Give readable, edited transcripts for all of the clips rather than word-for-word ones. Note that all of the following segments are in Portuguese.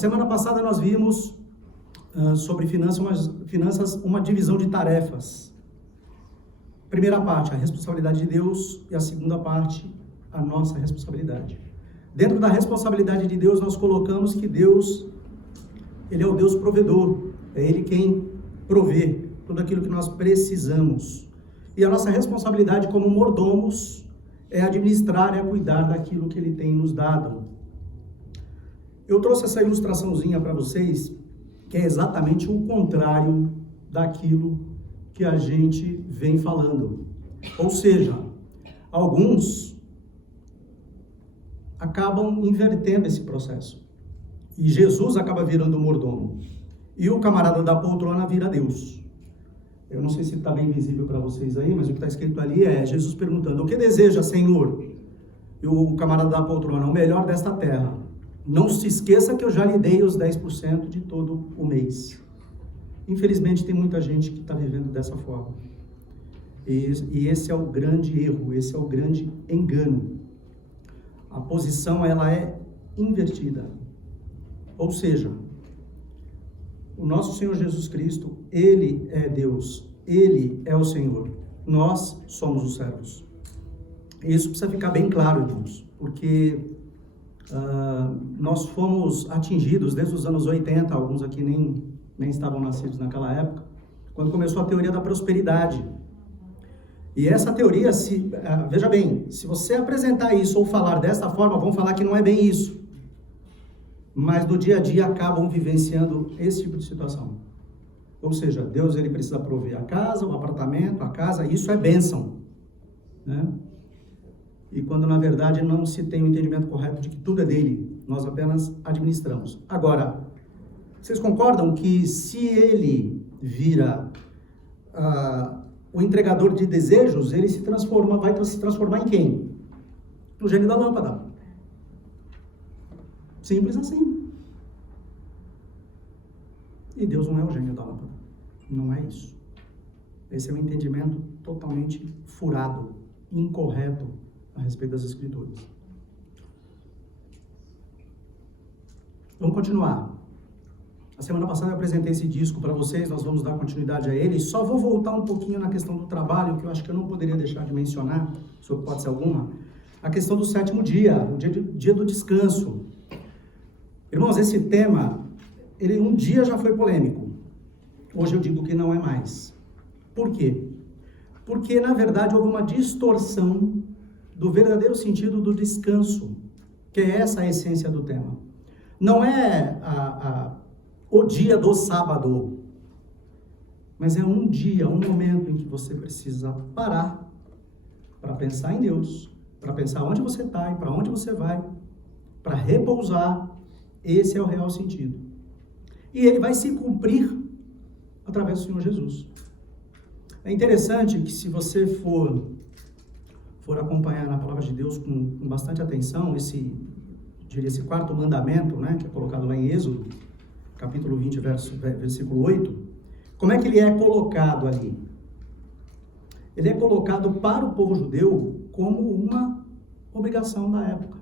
semana passada nós vimos sobre finanças, uma divisão de tarefas. Primeira parte, a responsabilidade de Deus, e a segunda parte, a nossa responsabilidade. Dentro da responsabilidade de Deus, nós colocamos que Deus, Ele é o Deus provedor, é Ele quem provê tudo aquilo que nós precisamos. E a nossa responsabilidade como mordomos é administrar, é cuidar daquilo que Ele tem nos dado. Eu trouxe essa ilustraçãozinha para vocês, que é exatamente o contrário daquilo que a gente vem falando. Ou seja, alguns acabam invertendo esse processo. E Jesus acaba virando o mordomo. E o camarada da poltrona vira Deus. Eu não sei se está bem visível para vocês aí, mas o que está escrito ali é Jesus perguntando: o que deseja, Senhor? E o camarada da poltrona: o melhor desta terra. Não se esqueça que eu já lhe dei os 10% de todo o mês. Infelizmente tem muita gente que está vivendo dessa forma. E esse é o grande erro, esse é o grande engano. A posição, ela é invertida. Ou seja, o nosso Senhor Jesus Cristo, Ele é Deus, Ele é o Senhor. Nós somos os servos. Isso precisa ficar bem claro, irmãos, porque nós fomos atingidos desde os anos 80, alguns aqui nem estavam nascidos naquela época, quando começou a teoria da prosperidade. E essa teoria, veja bem, se você apresentar isso ou falar dessa forma, vão falar que não é bem isso. Mas no dia a dia acabam vivenciando esse tipo de situação. Ou seja, Deus, ele precisa prover a casa, o apartamento, a casa, isso é bênção, né? E quando na verdade não se tem o entendimento correto de que tudo é dele, nós apenas administramos. Agora, vocês concordam que se ele vira o entregador de desejos, ele vai se transformar em quem? No gênio da lâmpada. Simples assim. E Deus não é o gênio da lâmpada. Não é isso. Esse é um entendimento totalmente furado, incorreto a respeito das Escrituras. Vamos continuar. A semana passada eu apresentei esse disco para vocês, nós vamos dar continuidade a ele. Só vou voltar um pouquinho na questão do trabalho, que eu acho que eu não poderia deixar de mencionar, sob hipótese alguma. A questão do sétimo dia, o dia do descanso. Irmãos, esse tema, ele um dia já foi polêmico. Hoje eu digo que não é mais. Por quê? Porque, na verdade, houve uma distorção do verdadeiro sentido do descanso, que é essa a essência do tema. Não é o dia do sábado, mas é um dia, um momento em que você precisa parar para pensar em Deus, para pensar onde você está e para onde você vai, para repousar. Esse é o real sentido. E ele vai se cumprir através do Senhor Jesus. É interessante que, se você for acompanhar na palavra de Deus com bastante atenção, esse quarto mandamento, né, que é colocado lá em Êxodo, capítulo 20, versículo 8, como é que ele é colocado ali? Ele é colocado para o povo judeu como uma obrigação da época.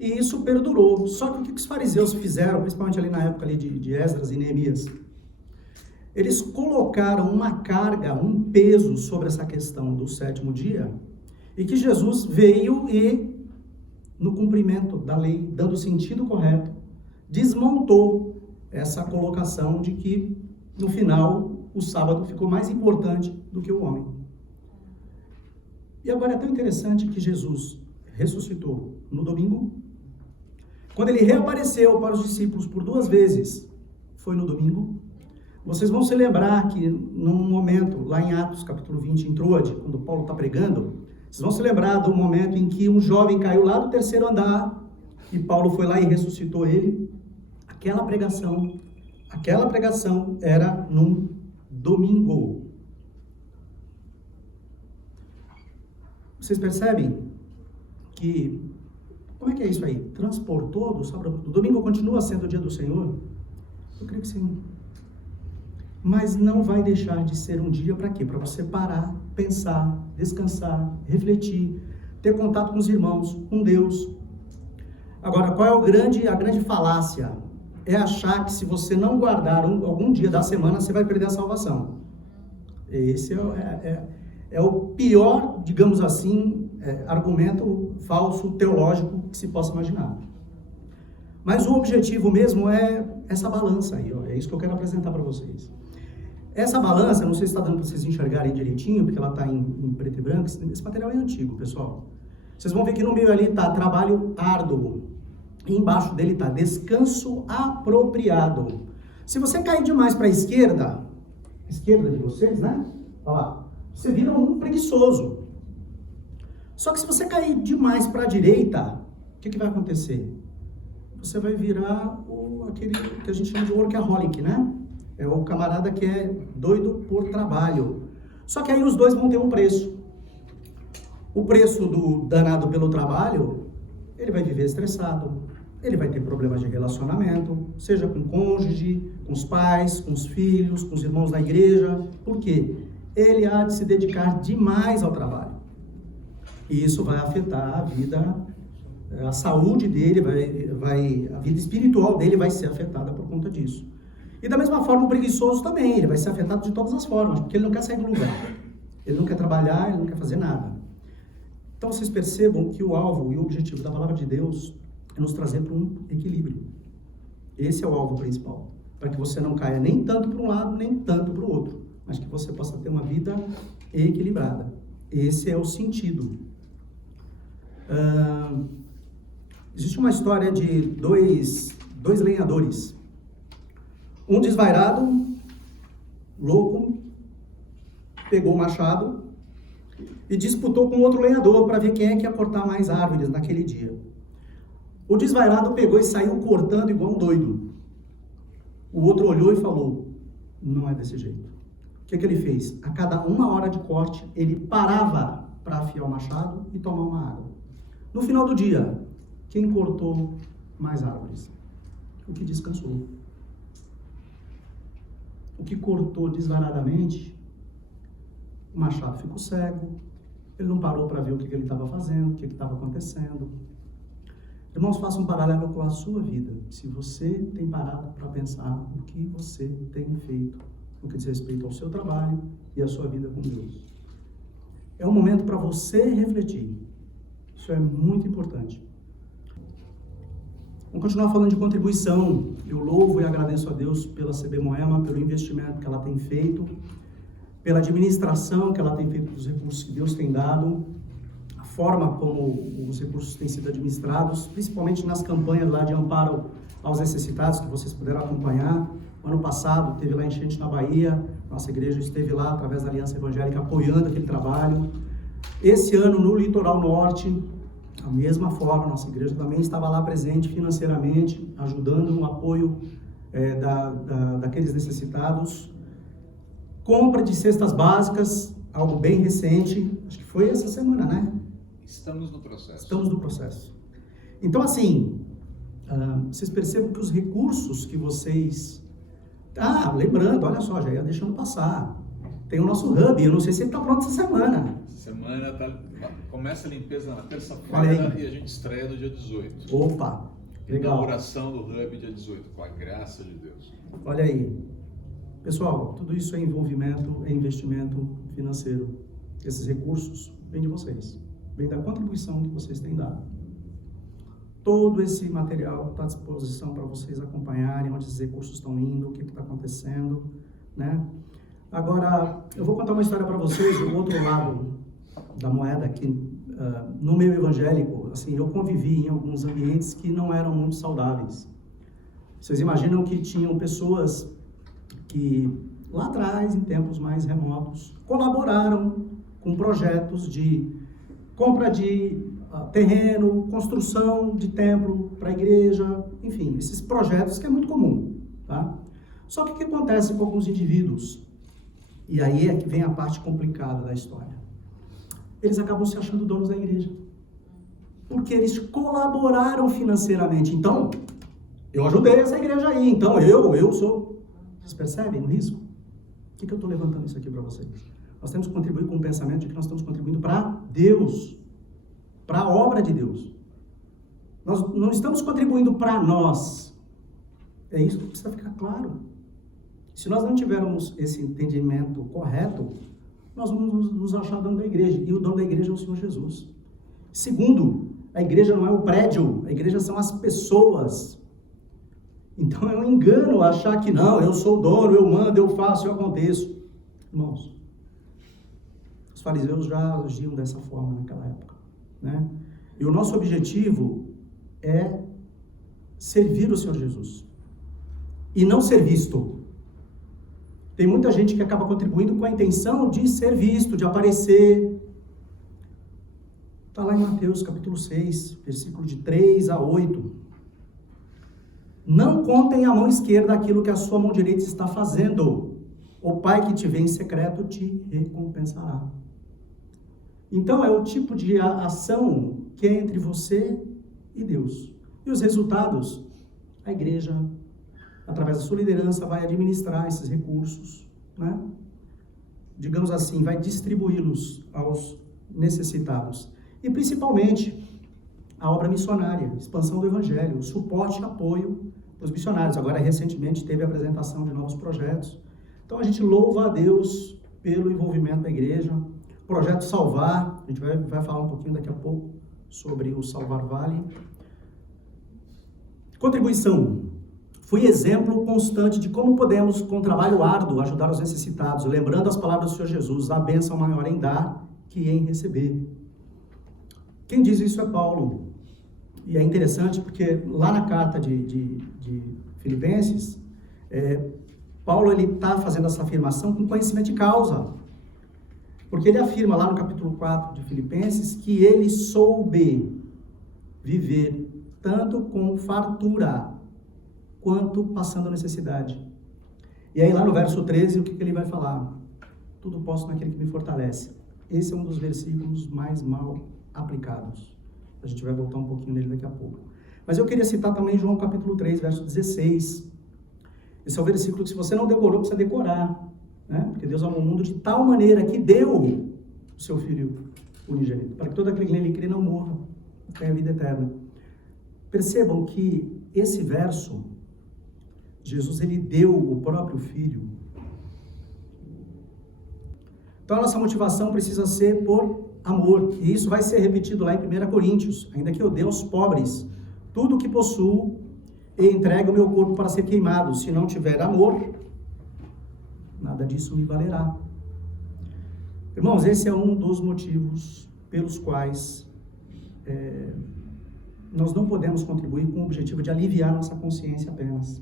E isso perdurou. Só que o que os fariseus fizeram, principalmente ali na época ali de Esdras e Neemias? Eles colocaram uma carga, um peso sobre essa questão do sétimo dia, e que Jesus veio e, no cumprimento da lei, dando o sentido correto, desmontou essa colocação de que, no final, o sábado ficou mais importante do que o homem. E agora é tão interessante que Jesus ressuscitou no domingo. Quando ele reapareceu para os discípulos por 2 vezes, foi no domingo. Vocês vão se lembrar que num momento, lá em Atos capítulo 20, em Troade, quando Paulo está pregando, vocês vão se lembrar do momento em que um jovem caiu lá do 3º andar, e Paulo foi lá e ressuscitou ele. Aquela pregação era num domingo. Vocês percebem que, como é que é isso aí? Transportou do sábado? O domingo continua sendo o dia do Senhor? Eu creio que sim. Mas não vai deixar de ser um dia para quê? Para você parar, pensar, descansar, refletir, ter contato com os irmãos, com Deus. Agora, qual é a grande falácia? é achar que se você não guardar algum dia da semana, você vai perder a salvação. Esse é o pior, digamos assim, argumento falso, teológico que se possa imaginar. Mas o objetivo mesmo é essa balança aí, ó, é isso que eu quero apresentar para vocês. Essa balança, não sei se está dando para vocês enxergarem direitinho, porque ela está em preto e branco, esse material é antigo, pessoal. Vocês vão ver que no meio ali está trabalho árduo, e embaixo dele está descanso apropriado. Se você cair demais para a esquerda de vocês, né? Olha lá, você vira um preguiçoso. Só que se você cair demais para a direita, o que vai acontecer? Você vai virar aquele que a gente chama de workaholic, né? É o camarada que é doido por trabalho. Só que aí os dois vão ter um preço. O preço do danado pelo trabalho, ele vai viver estressado, ele vai ter problemas de relacionamento, seja com o cônjuge, com os pais, com os filhos, com os irmãos da igreja. Por quê? Ele há de se dedicar demais ao trabalho. E isso vai afetar a vida, a saúde dele, a vida espiritual dele vai ser afetada por conta disso. E da mesma forma o preguiçoso também, ele vai ser afetado de todas as formas, porque ele não quer sair do lugar. Ele não quer trabalhar, ele não quer fazer nada. Então vocês percebam que o alvo e o objetivo da palavra de Deus é nos trazer para um equilíbrio. Esse é o alvo principal, para que você não caia nem tanto para um lado, nem tanto para o outro, mas que você possa ter uma vida equilibrada. Esse é o sentido. Existe uma história de dois lenhadores. Um desvairado, louco, pegou o machado e disputou com outro lenhador para ver quem é que ia cortar mais árvores naquele dia. O desvairado pegou e saiu cortando igual um doido. O outro olhou e falou, não é desse jeito. O que ele fez? A cada 1 hora de corte, ele parava para afiar o machado e tomar uma água. No final do dia, quem cortou mais árvores? O que descansou. O que cortou desvairadamente, o machado ficou cego, ele não parou para ver o que ele estava fazendo, o que estava acontecendo. Irmãos, faça um paralelo com a sua vida. Se você tem parado para pensar o que você tem feito no que diz respeito ao seu trabalho e à sua vida com Deus. É um momento para você refletir. Isso é muito importante. Vamos continuar falando de contribuição. Eu louvo e agradeço a Deus pela CB Moema, pelo investimento que ela tem feito, pela administração que ela tem feito dos recursos que Deus tem dado, a forma como os recursos têm sido administrados, principalmente nas campanhas lá de amparo aos necessitados, que vocês puderam acompanhar. Ano passado, teve lá enchente na Bahia, nossa igreja esteve lá, através da Aliança Evangélica, apoiando aquele trabalho. Esse ano, no Litoral Norte, da mesma forma, nossa igreja também estava lá presente financeiramente, ajudando no apoio daqueles necessitados. Compra de cestas básicas, algo bem recente, acho que foi essa semana, né? Estamos no processo. Estamos no processo. Então, assim, vocês percebam que os recursos que vocês... lembrando, olha só, já ia deixando passar. Tem o nosso hub, eu não sei se ele está pronto essa semana. Começa a limpeza na terça-feira e a gente estreia no dia 18. Opa, legal. Inauguração do hub dia 18, com a graça de Deus. Olha aí. Pessoal, tudo isso é envolvimento, é investimento financeiro. Esses recursos vêm de vocês, vêm da contribuição que vocês têm dado. Todo esse material está à disposição para vocês acompanharem onde esses recursos estão indo, o que está acontecendo, né? Agora, eu vou contar uma história para vocês do outro lado da moeda, que no meio evangélico, assim, eu convivi em alguns ambientes que não eram muito saudáveis. Vocês imaginam que tinham pessoas que lá atrás, em tempos mais remotos, colaboraram com projetos de compra de terreno, construção de templo para a igreja, enfim, esses projetos que é muito comum, tá? Só que o que acontece com alguns indivíduos, e aí é que vem a parte complicada da história, eles acabam se achando donos da igreja, porque eles colaboraram financeiramente. Então, eu ajudei essa igreja aí, então eu sou... Vocês percebem o risco? Por que eu estou levantando isso aqui para vocês? Nós temos que contribuir com o pensamento de que nós estamos contribuindo para Deus, para a obra de Deus. Nós não estamos contribuindo para nós. É isso que precisa ficar claro. Se nós não tivermos esse entendimento correto, nós vamos nos achar dono da igreja. E o dono da igreja é o Senhor Jesus. Segundo, a igreja não é o prédio, a igreja são as pessoas. Então é um engano achar que não, eu sou o dono, eu mando, eu faço, eu aconteço. Irmãos, os fariseus já agiam dessa forma naquela época, né? E o nosso objetivo é servir o Senhor Jesus e não ser visto. Tem muita gente que acaba contribuindo com a intenção de ser visto, de aparecer. Está lá em Mateus capítulo 6, versículo de 3 a 8. Não contem a mão esquerda aquilo que a sua mão direita está fazendo. O Pai que te vê em secreto te recompensará. Então é o tipo de ação que é entre você e Deus. E os resultados, a igreja, através da sua liderança, vai administrar esses recursos, né? Digamos assim, vai distribuí-los aos necessitados. E principalmente a obra missionária, expansão do evangelho, o suporte e apoio para os missionários. Agora, recentemente, teve a apresentação de novos projetos. Então, a gente louva a Deus pelo envolvimento da igreja. Projeto Salvar, a gente vai falar um pouquinho daqui a pouco sobre o Salvar Vale. Contribuição. Fui exemplo constante de como podemos, com trabalho árduo, ajudar os necessitados, lembrando as palavras do Senhor Jesus, a bênção maior em dar que em receber. Quem diz isso é Paulo. E é interessante porque lá na carta de Filipenses, Paulo está fazendo essa afirmação com conhecimento de causa. Porque ele afirma lá no capítulo 4 de Filipenses que ele soube viver tanto com fartura quanto passando necessidade. E aí lá no verso 13, o que ele vai falar? Tudo posso naquele que me fortalece. Esse é um dos versículos mais mal aplicados. A gente vai voltar um pouquinho nele daqui a pouco. Mas eu queria citar também João capítulo 3, verso 16. Esse é o versículo que se você não decorou, precisa decorar, né? Porque Deus amou o mundo de tal maneira que deu o seu Filho unigênito, para que todo aquele que nele crê não morra, tenha a vida eterna. Percebam que esse verso, Jesus, ele deu o próprio Filho. Então a nossa motivação precisa ser por amor, e isso vai ser repetido lá em 1 Coríntios, ainda que eu dê aos pobres tudo o que possuo e entregue o meu corpo para ser queimado, se não tiver amor, nada disso me valerá. Irmãos, esse é um dos motivos pelos quais nós não podemos contribuir com o objetivo de aliviar nossa consciência apenas.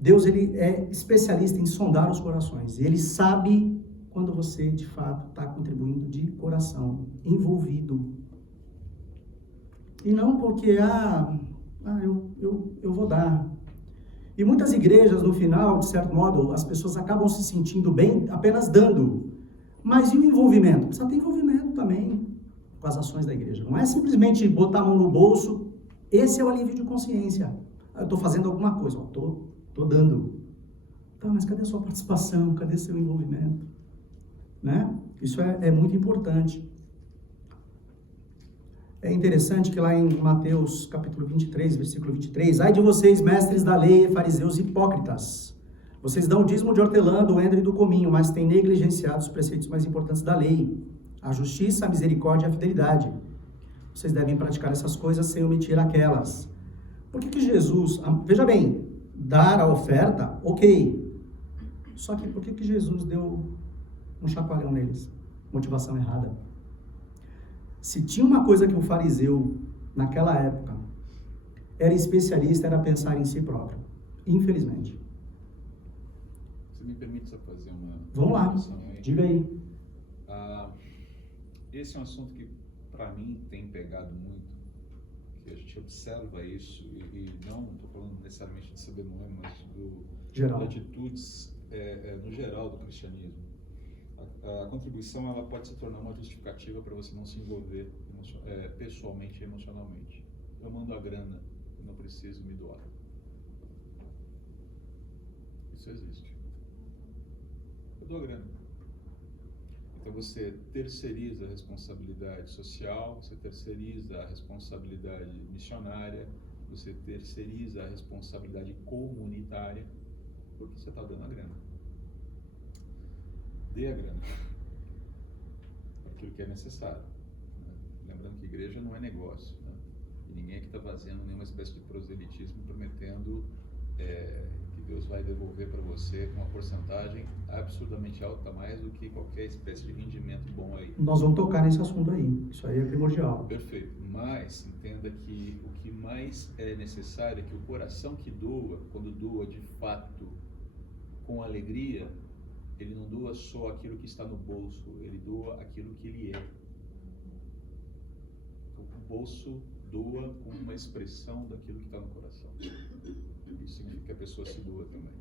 Deus, ele é especialista em sondar os corações, e ele sabe quando você, de fato, está contribuindo de coração, envolvido. E não porque, eu vou dar. E muitas igrejas, no final, de certo modo, as pessoas acabam se sentindo bem apenas dando. Mas e o envolvimento? Precisa ter envolvimento também com as ações da igreja. Não é simplesmente botar a mão no bolso. Esse é o alívio de consciência. Eu estou fazendo alguma coisa, estou dando. Tá, mas cadê a sua participação? Cadê seu envolvimento? Né? Isso é muito importante. É interessante que lá em Mateus capítulo 23, versículo 23, ai de vocês, mestres da lei, fariseus hipócritas, vocês dão o dízimo de hortelã, do endro e do cominho, mas têm negligenciado os preceitos mais importantes da lei, a justiça, a misericórdia e a fidelidade. Vocês devem praticar essas coisas sem omitir aquelas. Por que Jesus, veja bem, dar a oferta, ok, só que por que Jesus deu um chacoalhão neles? Motivação errada. Se tinha uma coisa que o fariseu, naquela época, era especialista, era pensar em si próprio. Infelizmente. Você me permite só fazer uma... Vamos lá, diga aí. Esse é um assunto que, para mim, tem pegado muito, que a gente observa isso, e não estou falando necessariamente de CBMOE, mas de atitudes no geral do cristianismo. A contribuição, ela pode se tornar uma justificativa para você não se envolver pessoalmente e emocionalmente. Eu mando a grana, eu não preciso me doar. Isso existe. Eu dou a grana. Então você terceiriza a responsabilidade social, você terceiriza a responsabilidade missionária, você terceiriza a responsabilidade comunitária porque você está dando a grana. Dê a grana. Aquilo que é necessário. Né? Lembrando que igreja não é negócio. Né? E ninguém aqui está fazendo nenhuma espécie de proselitismo prometendo que Deus vai devolver para você uma porcentagem absurdamente alta, mais do que qualquer espécie de rendimento bom aí. Nós vamos tocar nesse assunto aí. Isso aí é primordial. Perfeito. Mas entenda que o que mais é necessário é que o coração que doa, quando doa de fato com alegria, ele não doa só aquilo que está no bolso, ele doa aquilo que ele é. Então, o bolso doa com uma expressão daquilo que está no coração. Isso significa que a pessoa se doa também.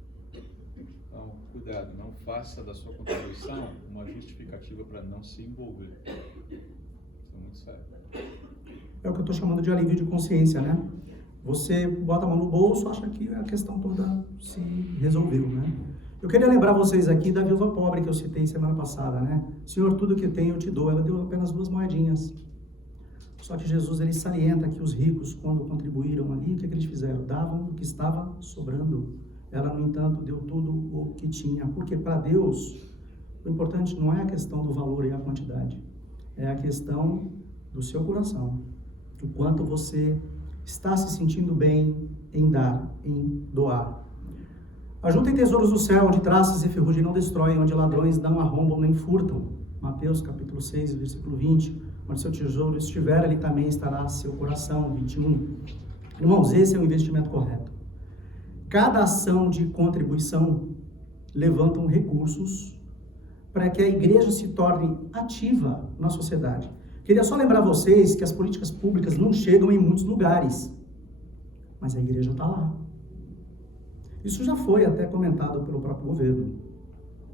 Então, cuidado, não faça da sua contribuição uma justificativa para não se envolver. Isso é muito sério. É o que eu estou chamando de alívio de consciência, né? Você bota a mão no bolso, acha que a questão toda se resolveu, né? Eu queria lembrar vocês aqui da viúva pobre que eu citei semana passada, né? Senhor, tudo que tenho eu te dou. Ela deu apenas 2 moedinhas. Só que Jesus, ele salienta que os ricos, quando contribuíram ali, o que eles fizeram? Davam o que estava sobrando. Ela, no entanto, deu tudo o que tinha. Porque para Deus, o importante não é a questão do valor e a quantidade. É a questão do seu coração. O quanto você está se sentindo bem em dar, em doar. Ajuntem tesouros do céu, onde traças e ferrugem não destroem, onde ladrões não arrombam nem furtam. Mateus capítulo 6, versículo 20. Onde seu tesouro estiver, ali também estará seu coração. 21. Irmãos, esse é o investimento correto. Cada ação de contribuição levanta recursos para que a igreja se torne ativa na sociedade. Queria só lembrar vocês que as políticas públicas não chegam em muitos lugares, mas a igreja está lá. Isso já foi até comentado pelo próprio governo,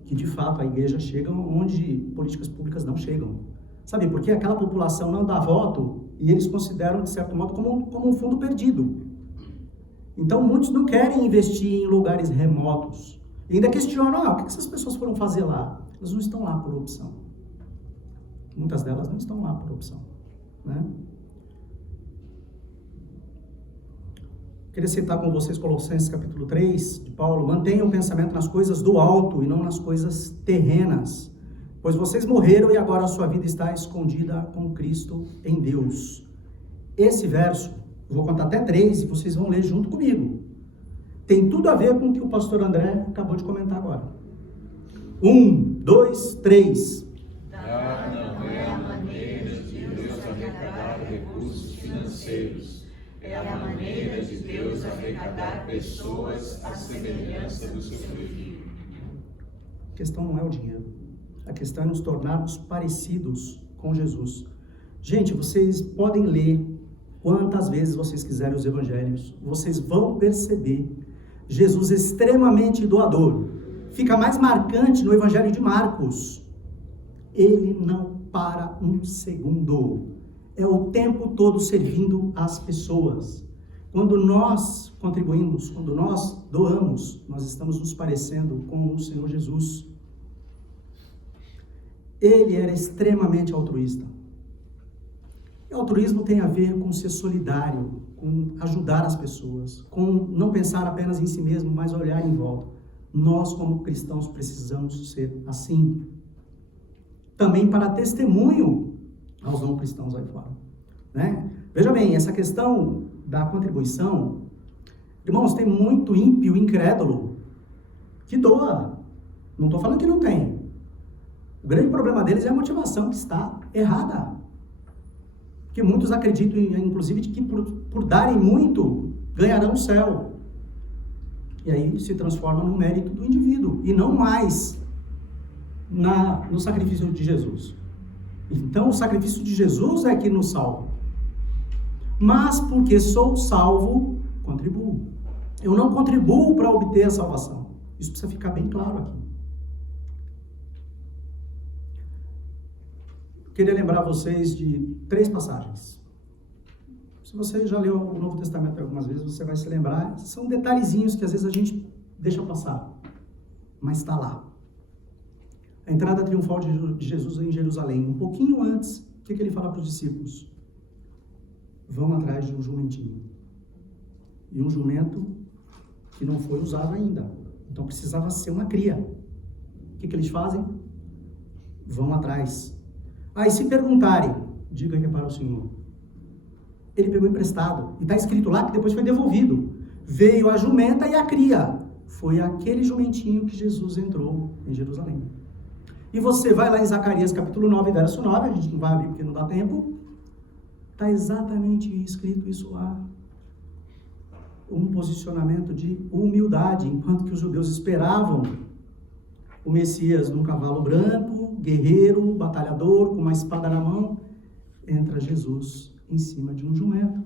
que de fato a igreja chega onde políticas públicas não chegam. Sabe, porque aquela população não dá voto e eles consideram, de certo modo, como um fundo perdido. Então, muitos não querem investir em lugares remotos. E ainda questionam, o que essas pessoas foram fazer lá? Elas não estão lá por opção. Muitas delas não estão lá por opção, né? Queria citar com vocês Colossenses capítulo 3, de Paulo. Mantenham o pensamento nas coisas do alto e não nas coisas terrenas. Pois vocês morreram e agora a sua vida está escondida com Cristo em Deus. Esse verso, eu vou contar até 3 e vocês vão ler junto comigo. Tem tudo a ver com o que o pastor André acabou de comentar agora. 1, 2, 3. Dar não é a maneira de Deus arrecadar recursos financeiros. É a maneira de Deus arrecadar pessoas à semelhança do seu filho. A questão não é o dinheiro. A questão é nos tornarmos parecidos com Jesus. Gente, vocês podem ler quantas vezes vocês quiserem os evangelhos. Vocês vão perceber Jesus extremamente doador. Fica mais marcante no evangelho de Marcos. Ele não para um segundo. É o tempo todo servindo as pessoas. Quando nós contribuímos, quando nós doamos, nós estamos nos parecendo com o Senhor Jesus. Ele era extremamente altruísta. E altruísmo tem a ver com ser solidário, com ajudar as pessoas, com não pensar apenas em si mesmo, mas olhar em volta. Nós, como cristãos, precisamos ser assim. Também para testemunho aos não cristãos aí fora, né? Veja bem, essa questão da contribuição, irmãos, tem muito ímpio, incrédulo, que doa. Não estou falando que não tem. O grande problema deles é a motivação que está errada. Porque muitos acreditam, inclusive, de que por darem muito, ganharão o céu. E aí se transforma no mérito do indivíduo, e não mais no sacrifício de Jesus. Então, o sacrifício de Jesus é que nos salva. Mas porque sou salvo, contribuo. Eu não contribuo para obter a salvação. Isso precisa ficar bem claro aqui. Queria lembrar vocês de 3 passagens. Se você já leu o Novo Testamento algumas vezes, você vai se lembrar. São detalhezinhos que às vezes a gente deixa passar, mas está lá. A entrada triunfal de Jesus em Jerusalém. Um pouquinho antes, o que ele fala para os discípulos? Vão atrás de um jumentinho. e um jumento que não foi usado ainda. Então precisava ser uma cria. O que eles fazem? Vão atrás. Aí se perguntarem, diga que é para o Senhor. Ele pegou emprestado. E está escrito lá que depois foi devolvido. Veio a jumenta e a cria. Foi aquele jumentinho que Jesus entrou em Jerusalém. E você vai lá em Zacarias capítulo 9, verso 9. A gente não vai abrir porque não dá tempo. Está exatamente escrito isso lá. Um posicionamento de humildade, enquanto que os judeus esperavam o Messias num cavalo branco, guerreiro, batalhador, com uma espada na mão, entra Jesus em cima de um jumento.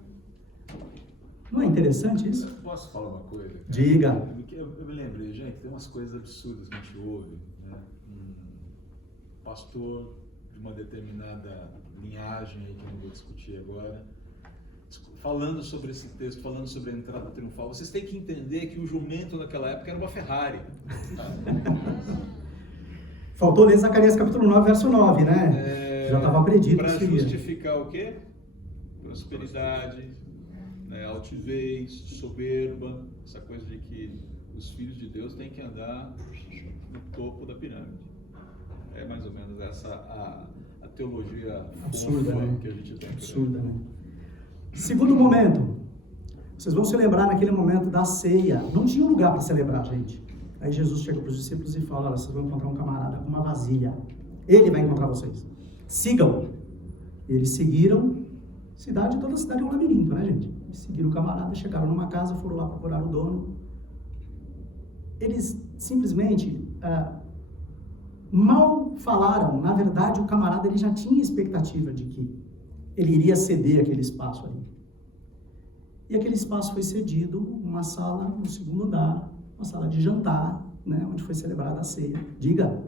Não é interessante isso? Eu posso falar uma coisa? Cara? Diga. Eu me lembrei, gente, tem umas coisas absurdas que a gente ouve, né? Um pastor de uma determinada linhagem aí, que eu não vou discutir agora, falando sobre esse texto, falando sobre a entrada triunfal. Vocês têm que entender que o jumento naquela época era uma Ferrari. Faltou ler Zacarias capítulo 9, verso 9, né? Já estava predito. Para justificar o quê? Prosperidade, né? Altivez, soberba, essa coisa de que os filhos de Deus têm que andar no topo da pirâmide. É mais ou menos essa a teologia absurda, fofa, né? Que a gente tem. Absurda, né? Segundo momento, vocês vão celebrar naquele momento da ceia. Não tinha um lugar para celebrar, gente. Aí Jesus chega para os discípulos e fala: olha, vocês vão encontrar um camarada com uma vasilha. Ele vai encontrar vocês. Sigam. Eles seguiram. Toda a cidade é um labirinto, né, gente? Eles seguiram o camarada, chegaram numa casa, foram lá procurar o dono. Eles simplesmente mal falaram. Na verdade, o camarada ele já tinha expectativa de que ele iria ceder aquele espaço ali. E aquele espaço foi cedido, uma sala no segundo andar, uma sala de jantar, né, onde foi celebrada a ceia. Diga.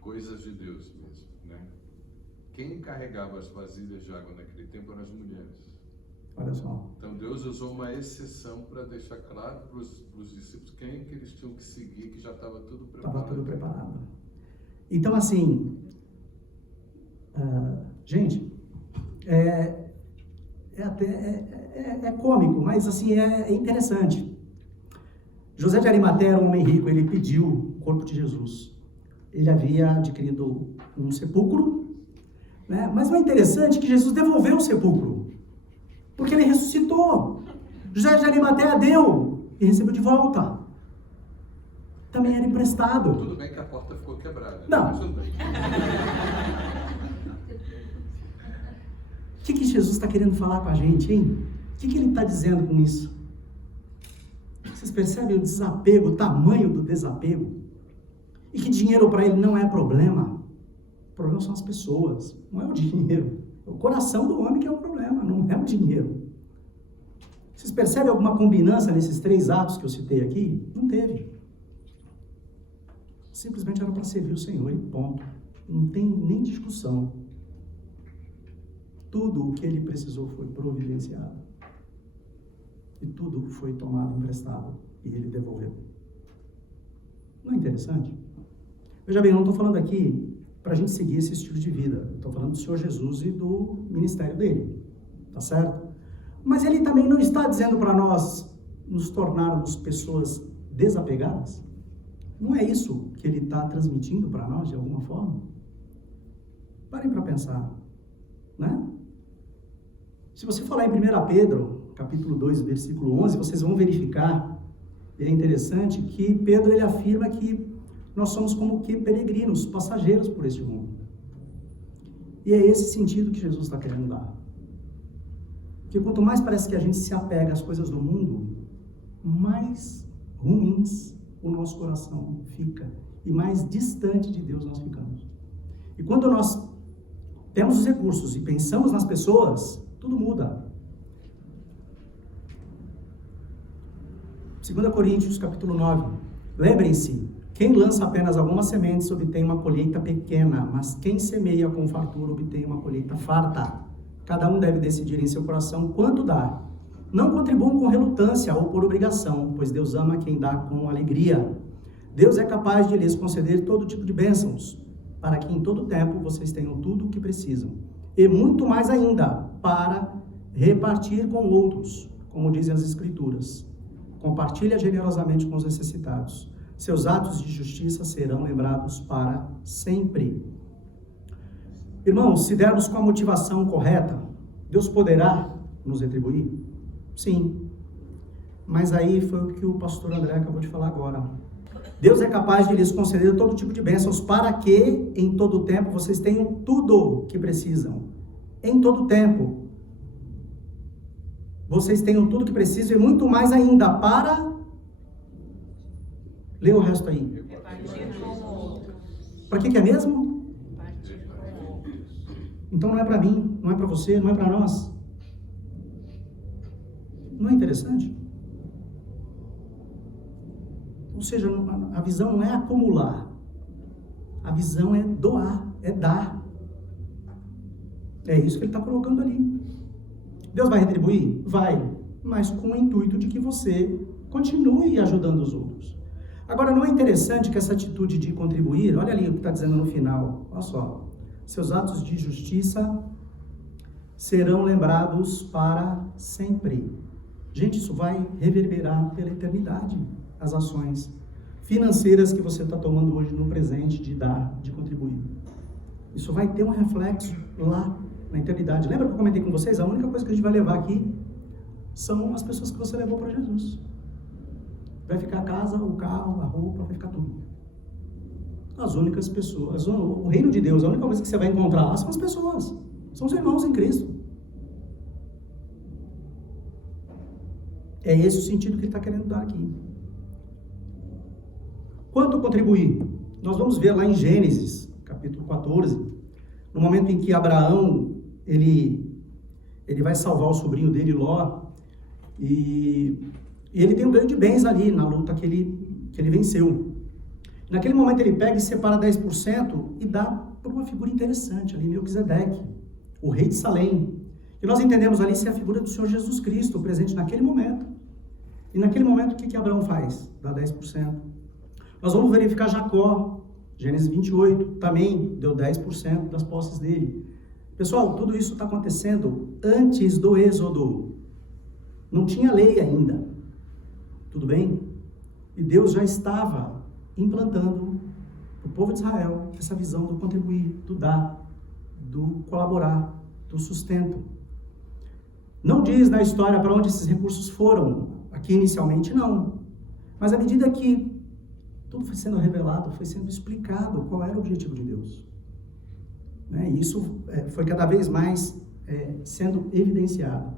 Coisas de Deus mesmo, né? Quem carregava as vasilhas de água naquele tempo eram as mulheres. Olha só. Então Deus usou uma exceção para deixar claro para os discípulos quem que eles tinham que seguir, que já estava tudo preparado. Estava tudo preparado. Então, assim, gente, é cômico, mas assim, é interessante. José de Arimateia era um homem rico, ele pediu o corpo de Jesus. Ele havia adquirido um sepulcro, né? Mas o interessante é que Jesus devolveu o sepulcro, porque ele ressuscitou. José de Arimateia deu e recebeu de volta. Também era emprestado. Tudo bem que a porta ficou quebrada. Não. Tudo bem. O que Jesus está querendo falar com a gente, hein? O que ele está dizendo com isso? Vocês percebem o desapego, o tamanho do desapego? E que dinheiro para ele não é problema. O problema são as pessoas, não é o dinheiro. É o coração do homem que é o problema, não é o dinheiro. Vocês percebem alguma combinância nesses 3 atos que eu citei aqui? Não teve. Simplesmente era para servir o Senhor e ponto. Não tem nem discussão. Tudo o que ele precisou foi providenciado. E tudo foi tomado emprestado. E ele devolveu. Não é interessante? Veja bem, eu não estou falando aqui para a gente seguir esse estilo de vida. Estou falando do Senhor Jesus e do ministério dele. Tá certo? Mas ele também não está dizendo para nós nos tornarmos pessoas desapegadas? Não é isso que ele está transmitindo para nós de alguma forma? Parem para pensar, né? Se você for lá em 1 Pedro, capítulo 2, versículo 11, vocês vão verificar, e é interessante, que Pedro ele afirma que nós somos como que peregrinos, passageiros por este mundo. E é esse sentido que Jesus está querendo dar. Porque quanto mais parece que a gente se apega às coisas do mundo, mais ruins o nosso coração fica e mais distante de Deus nós ficamos. E quando nós temos os recursos e pensamos nas pessoas, tudo muda. 2 Coríntios capítulo 9. Lembrem-se, quem lança apenas algumas sementes obtém uma colheita pequena, mas quem semeia com fartura obtém uma colheita farta. Cada um deve decidir em seu coração quanto dar. Não contribuam com relutância ou por obrigação, pois Deus ama quem dá com alegria. Deus é capaz de lhes conceder todo tipo de bênçãos, para que em todo tempo vocês tenham tudo o que precisam. E muito mais ainda, para repartir com outros. como dizem as Escrituras. Compartilha generosamente com os necessitados. Seus atos de justiça serão lembrados para sempre. Irmãos, se dermos com a motivação correta, Deus poderá nos retribuir? Sim. Mas aí foi o que o pastor André acabou de falar agora. Deus é capaz de lhes conceder todo tipo de bênçãos para que, em todo tempo, vocês tenham tudo que precisam. Em todo tempo. Vocês tenham tudo que precisam e muito mais ainda para... Lê o resto aí. Para que é mesmo? Então não é para mim, não é para você, não é para nós. Não é interessante? Ou seja, a visão não é acumular. A visão é doar, é dar. É isso que ele está colocando ali. Deus vai retribuir? Vai. Mas com o intuito de que você continue ajudando os outros. Agora, não é interessante que essa atitude de contribuir, olha ali o que está dizendo no final. Olha só. Seus atos de justiça serão lembrados para sempre. Gente, isso vai reverberar pela eternidade. As ações financeiras que você está tomando hoje no presente, de dar, de contribuir. Isso vai ter um reflexo lá na eternidade. Lembra que eu comentei com vocês? A única coisa que a gente vai levar aqui são as pessoas que você levou para Jesus. Vai ficar a casa, o carro, a roupa, vai ficar tudo. As únicas pessoas, o reino de Deus, a única coisa que você vai encontrar lá são as pessoas. São os irmãos em Cristo. É esse o sentido que ele está querendo dar aqui. Quanto contribuir? Nós vamos ver lá em Gênesis, capítulo 14, no momento em que Abraão, ele vai salvar o sobrinho dele, Ló, e ele tem um ganho de bens ali, na luta que ele venceu. Naquele momento ele pega e separa 10% e dá para uma figura interessante ali, Melquisedeque, o rei de Salém. E nós entendemos ali ser a figura do Senhor Jesus Cristo, presente naquele momento. E naquele momento o que Abraão faz? Dá 10%. Nós vamos verificar Jacó, Gênesis 28, também deu 10% das posses dele. Pessoal, tudo isso está acontecendo antes do Êxodo. Não tinha lei ainda. Tudo bem? E Deus já estava implantando para o povo de Israel essa visão do contribuir, do dar, do colaborar, do sustento. Não diz na história para onde esses recursos foram. Aqui inicialmente não. Mas à medida que tudo foi sendo revelado, foi sendo explicado qual era o objetivo de Deus. E isso foi cada vez mais sendo evidenciado.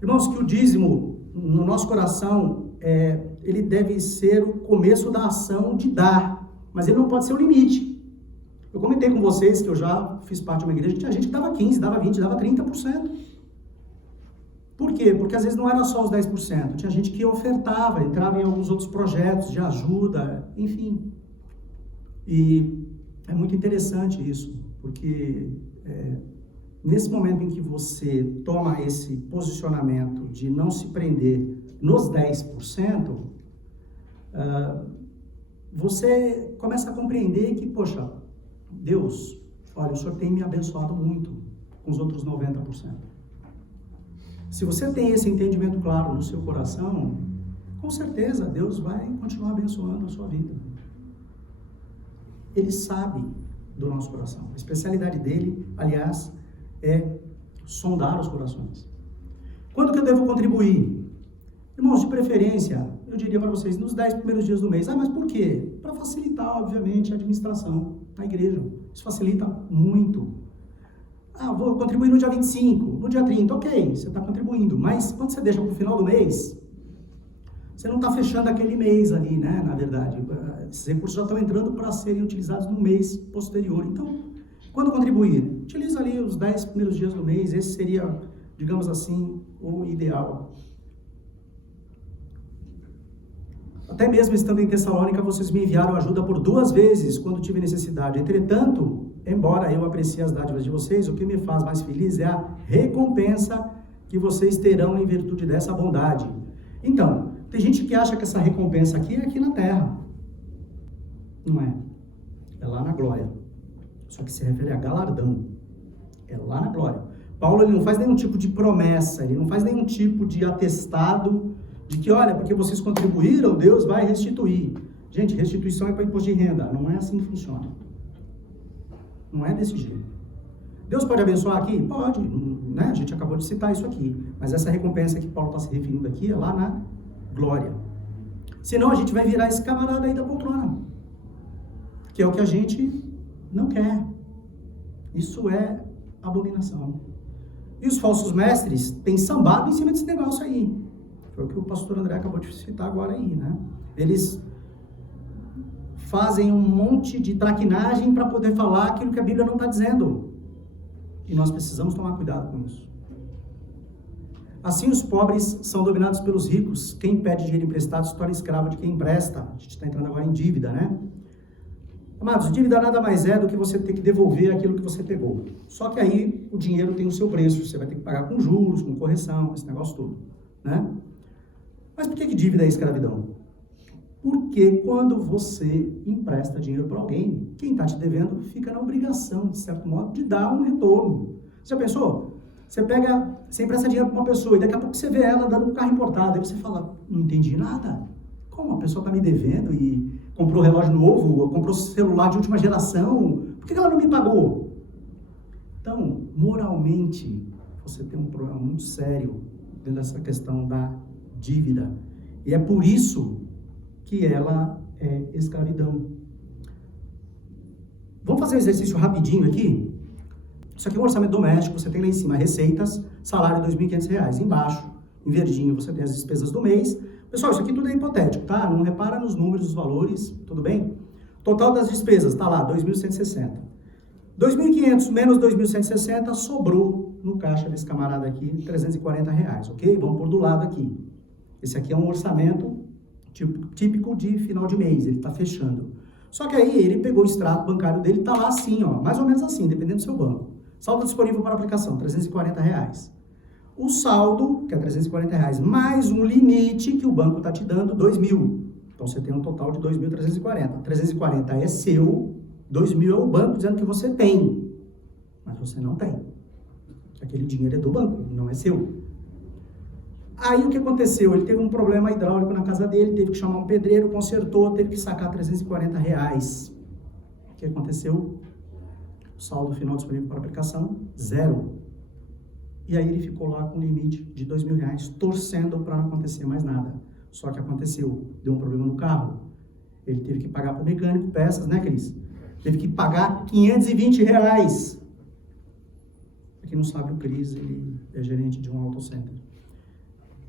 Irmãos, que o dízimo no nosso coração, ele deve ser o começo da ação de dar, mas ele não pode ser o limite. Eu comentei com vocês que eu já fiz parte de uma igreja, tinha gente que dava 15%, dava 20%, dava 30%. Por quê? Porque às vezes não era só os 10%, tinha gente que ofertava, entrava em alguns outros projetos de ajuda, enfim. E é muito interessante isso, porque nesse momento em que você toma esse posicionamento de não se prender nos 10%, você começa a compreender que, poxa, Deus, olha, o Senhor tem me abençoado muito com os outros 90%. Se você tem esse entendimento claro no seu coração, com certeza Deus vai continuar abençoando a sua vida. Ele sabe do nosso coração. A especialidade dele, aliás, é sondar os corações. Quando que eu devo contribuir? Irmãos, de preferência, eu diria para vocês, nos 10 primeiros dias do mês. Mas por quê? Para facilitar, obviamente, a administração da igreja. Isso facilita muito. Vou contribuir no dia 25, no dia 30, ok, você está contribuindo. Mas quando você deixa para o final do mês, você não está fechando aquele mês ali, né? Na verdade, esses recursos já estão entrando para serem utilizados no mês posterior. Então, quando contribuir? Utiliza ali os 10 primeiros dias do mês, esse seria, digamos assim, o ideal. Até mesmo estando em Tessalônica, vocês me enviaram ajuda por 2 vezes, quando tive necessidade. Entretanto, embora eu aprecie as dádivas de vocês, o que me faz mais feliz é a recompensa que vocês terão em virtude dessa bondade. Então, tem gente que acha que essa recompensa aqui é aqui na terra. Não é. É lá na glória. Só que se refere a galardão. É lá na glória. Paulo ele não faz nenhum tipo de promessa, ele não faz nenhum tipo de atestado de que, olha, porque vocês contribuíram, Deus vai restituir. Gente, restituição é para imposto de renda, não é assim que funciona. Não é desse jeito. Deus pode abençoar aqui? Pode, né? A gente acabou de citar isso aqui. Mas essa recompensa que Paulo está se referindo aqui é lá na glória. Senão a gente vai virar esse camarada aí da poltrona. Que é o que a gente não quer. Isso é abominação. E os falsos mestres têm sambado em cima desse negócio aí. Foi o que o pastor André acabou de citar agora aí, né? Eles fazem um monte de traquinagem para poder falar aquilo que a Bíblia não está dizendo. E nós precisamos tomar cuidado com isso. Assim, os pobres são dominados pelos ricos. Quem pede dinheiro emprestado se torna escravo de quem empresta. A gente está entrando agora em dívida, né? Amados, dívida nada mais é do que você ter que devolver aquilo que você pegou. Só que aí o dinheiro tem o seu preço. Você vai ter que pagar com juros, com correção, esse negócio todo, né? Mas por que dívida é escravidão? Porque quando você empresta dinheiro para alguém, quem está te devendo fica na obrigação, de certo modo, de dar um retorno. Você já pensou? Você empresta dinheiro para uma pessoa e daqui a pouco você vê ela dando um carro importado. Aí você fala, não entendi nada. Como? A pessoa está me devendo e comprou relógio novo, ou comprou celular de última geração. Por que ela não me pagou? Então, moralmente, você tem um problema muito sério dentro dessa questão da dívida. E é por isso que ela é escravidão. Vamos fazer um exercício rapidinho aqui? Isso aqui é um orçamento doméstico, você tem lá em cima receitas, salário R$ 2.500. Embaixo, em verdinho, você tem as despesas do mês. Pessoal, isso aqui tudo é hipotético, tá? Não repara nos números, nos valores, tudo bem? Total das despesas, tá lá, 2.160. 2.500 menos 2.160, sobrou no caixa desse camarada aqui, R$340, ok? Vamos pôr do lado aqui. Esse aqui é um orçamento típico de final de mês, ele está fechando. Só que aí ele pegou o extrato bancário dele, está lá assim, ó, mais ou menos assim, dependendo do seu banco. Saldo disponível para aplicação, R$340. O saldo, que é R$340, mais um limite que o banco está te dando, 2.000. Então você tem um total de 2.340. 340 é seu, 2.000 é o banco dizendo que você tem, mas você não tem. Aquele dinheiro é do banco, não é seu. Aí o que aconteceu? Ele teve um problema hidráulico na casa dele, teve que chamar um pedreiro, consertou, teve que sacar R$340. O que aconteceu? O saldo final disponível para aplicação, 0. E aí ele ficou lá com um limite de R$2.000, torcendo para não acontecer mais nada. Só que aconteceu, deu um problema no carro. Ele teve que pagar para o mecânico peças, né, Cris? Teve que pagar R$520. Pra quem não sabe, o Cris, ele é gerente de um auto center.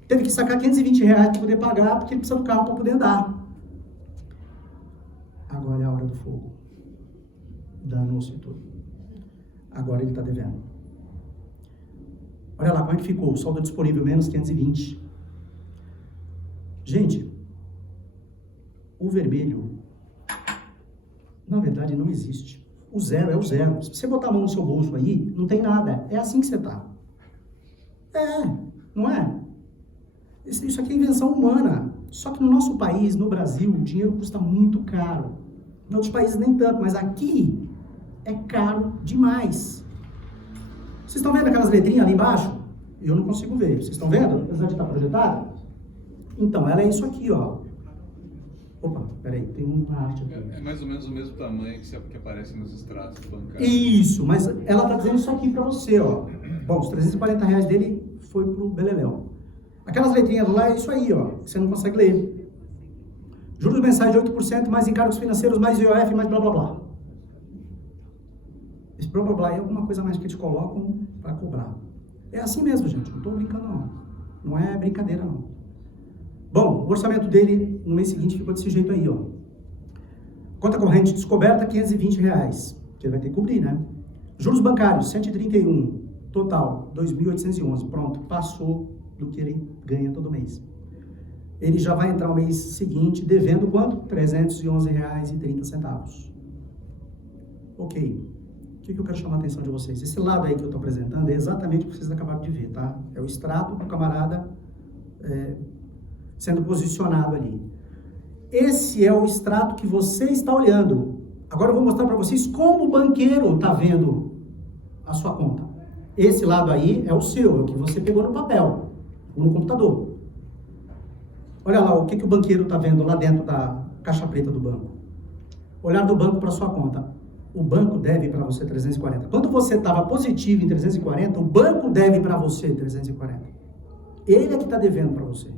Teve que sacar R$520 para poder pagar, porque ele precisa do carro para poder andar. Agora é a hora do fogo. Danou-se tudo. Agora ele está devendo. Olha lá como é que ficou. O saldo disponível menos 520. Gente, o vermelho, na verdade, não existe. O zero é o zero. Se você botar a mão no seu bolso aí, não tem nada. É assim que você está. Não é? Isso aqui é invenção humana. Só que no nosso país, no Brasil, o dinheiro custa muito caro. Em outros países nem tanto, mas aqui é caro demais. Vocês estão vendo aquelas letrinhas ali embaixo? Eu não consigo ver. Vocês estão vendo? Apesar de estar projetada? Então, ela é isso aqui, ó. Opa, peraí, tem uma arte aqui. É mais ou menos o mesmo tamanho que aparece nos extratos bancários. Isso, mas ela está dizendo isso aqui para você, ó. Bom, os R$340 dele foi pro beleléu. Aquelas letrinhas lá é isso aí, ó, que você não consegue ler. Juros mensais de 8%, mais encargos financeiros, mais IOF, mais blá blá blá. Esse blá blá blá é alguma coisa mais que eles colocam para cobrar. É assim mesmo, gente, não estou brincando não. Não é brincadeira não. Bom, o orçamento dele no mês seguinte ficou desse jeito aí, ó. Conta corrente descoberta, R$520, que ele vai ter que cobrir, né? Juros bancários, 131. Total, 2.811. Pronto, passou do que ele ganha todo mês. Ele já vai entrar o mês seguinte devendo quanto? R$311,30. Ok. O que eu quero chamar a atenção de vocês? Esse lado aí que eu estou apresentando é exatamente o que vocês acabaram de ver, tá? É o extrato do camarada sendo posicionado ali. Esse é o extrato que você está olhando. Agora eu vou mostrar para vocês como o banqueiro está vendo a sua conta. Esse lado aí é o seu, é o que você pegou no papel, ou no computador. Olha lá o que o banqueiro está vendo lá dentro da caixa preta do banco. Olhar do banco para sua conta. O banco deve para você 340. Quando você estava positivo em 340, o banco deve para você 340. Ele é que está devendo para você.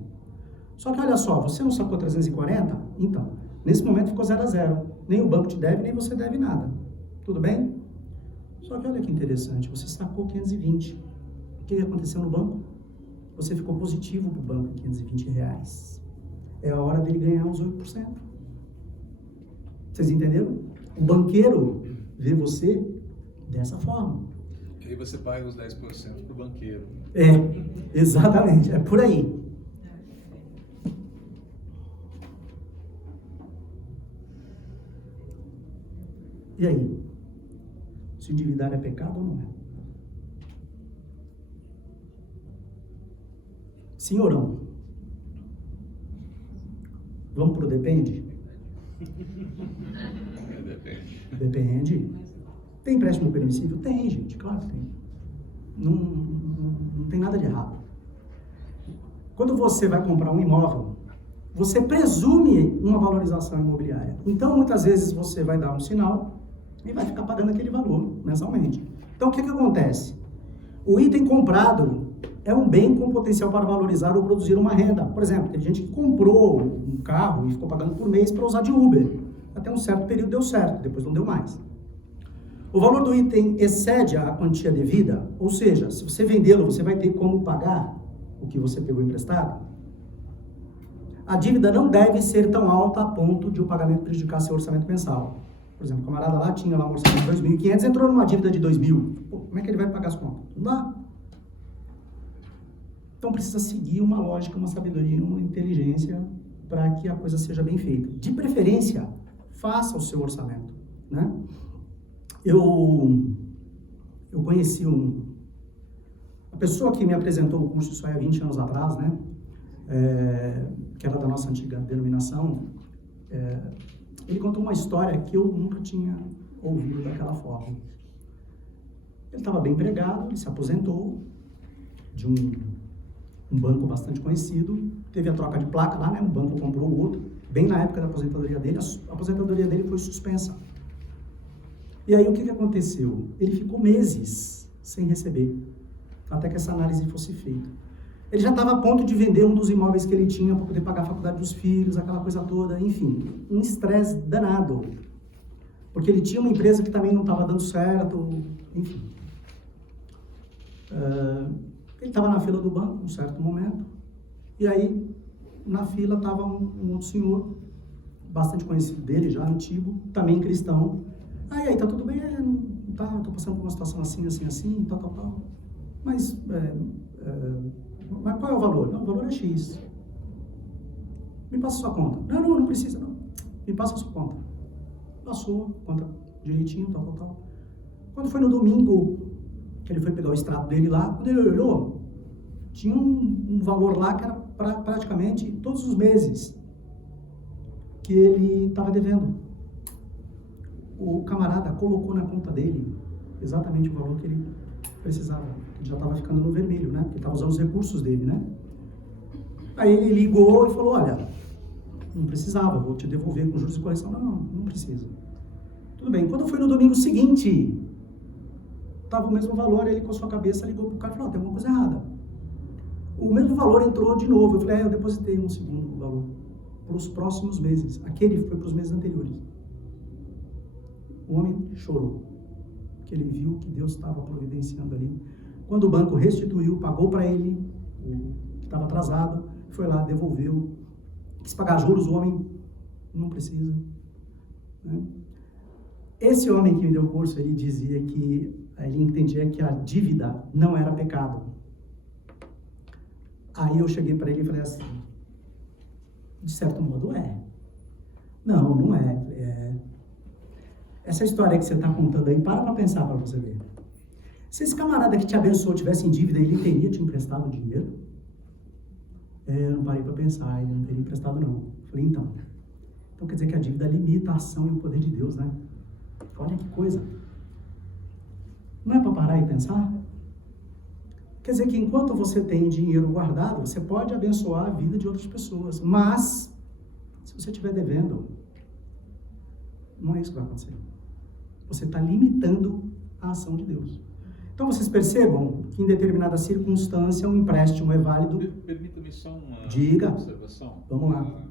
Só que olha só, você não sacou 340? Então, nesse momento ficou 0 a 0. Nem o banco te deve, nem você deve nada. Tudo bem? Só que olha que interessante, você sacou 520. O que aconteceu no banco? Você ficou positivo para o banco em 520 reais. É a hora dele ganhar os 8%. Vocês entenderam? O banqueiro vê você dessa forma. E aí você paga os 10% para o banqueiro. É, exatamente, é por aí. E aí? Se endividar é pecado ou não é? Sim ou não? Vamos pro depende? Depende. Depende. Tem empréstimo permissível? Tem, gente, claro que tem. Não tem nada de errado. Quando você vai comprar um imóvel, você presume uma valorização imobiliária. Então, muitas vezes, você vai dar um sinal e vai ficar pagando aquele valor mensalmente. Então, o que acontece? O item comprado é um bem com potencial para valorizar ou produzir uma renda. Por exemplo, tem gente que comprou um carro e ficou pagando por mês para usar de Uber. Até um certo período deu certo, depois não deu mais. O valor do item excede a quantia devida, ou seja, se você vendê-lo, você vai ter como pagar o que você pegou emprestado. A dívida não deve ser tão alta a ponto de o pagamento prejudicar seu orçamento mensal. Por exemplo, o camarada lá tinha lá um orçamento de 2.500, entrou numa dívida de 2.000. Pô, como é que ele vai pagar as contas? Não dá. Então precisa seguir uma lógica, uma sabedoria, uma inteligência para que a coisa seja bem feita. De preferência, faça o seu orçamento, né? Eu conheci a pessoa que me apresentou o curso isso aí há 20 anos atrás, né? Que era da nossa antiga denominação. Ele contou uma história que eu nunca tinha ouvido daquela forma. Ele estava bem empregado, ele se aposentou de um banco bastante conhecido, teve a troca de placa lá, né? Um banco comprou o outro, bem na época da aposentadoria dele, a aposentadoria dele foi suspensa. E aí o que aconteceu? Ele ficou meses sem receber, até que essa análise fosse feita. Ele já estava a ponto de vender um dos imóveis que ele tinha para poder pagar a faculdade dos filhos, aquela coisa toda, enfim, um estresse danado. Porque ele tinha uma empresa que também não estava dando certo, enfim. Ele estava na fila do banco, um certo momento, e aí, na fila, estava um outro senhor, bastante conhecido dele, já antigo, também cristão. Aí, tá tudo bem? Não tá, tô passando por uma situação assim, tal. Mas qual é o valor? Não, o valor é X. Me passa a sua conta. Não precisa, não. Me passa a sua conta. Passou, conta direitinho, tal. Quando foi no domingo, que ele foi pegar o extrato dele lá, quando ele olhou, tinha um valor lá que era praticamente todos os meses que ele estava devendo. O camarada colocou na conta dele exatamente o valor que ele precisava. Ele já estava ficando no vermelho, né? Porque estava usando os recursos dele, né? Aí ele ligou e falou, olha, não precisava, vou te devolver com juros e correção. Não precisa. Tudo bem. Quando foi no domingo seguinte, estava o mesmo valor, ele com a sua cabeça ligou para o cara e falou, tem alguma coisa errada. O mesmo valor entrou de novo. Eu falei, eu depositei um segundo valor para os próximos meses. Aquele foi para os meses anteriores. O homem chorou, porque ele viu que Deus estava providenciando ali. Quando o banco restituiu, pagou para ele, que estava atrasado, foi lá, devolveu. Quis pagar juros, o homem não precisa. Né? Esse homem que me deu o curso, ele dizia que, ele entendia que a dívida não era pecado. Aí eu cheguei para ele e falei assim, de certo modo é. Não é. Essa história que você está contando aí, para pensar para você ver. Se esse camarada que te abençoou tivesse em dívida, ele teria te emprestado dinheiro? Eu não parei para pensar, ele não teria emprestado não. Falei, então quer dizer que a dívida limita a ação e o poder de Deus, né? Olha que coisa. Não é para parar e pensar? Quer dizer que enquanto você tem dinheiro guardado, você pode abençoar a vida de outras pessoas. Mas, se você estiver devendo, não é isso que vai acontecer. Você está limitando a ação de Deus. Então, vocês percebam que em determinada circunstância, um empréstimo é válido. Permita-me só uma observação. Vamos lá.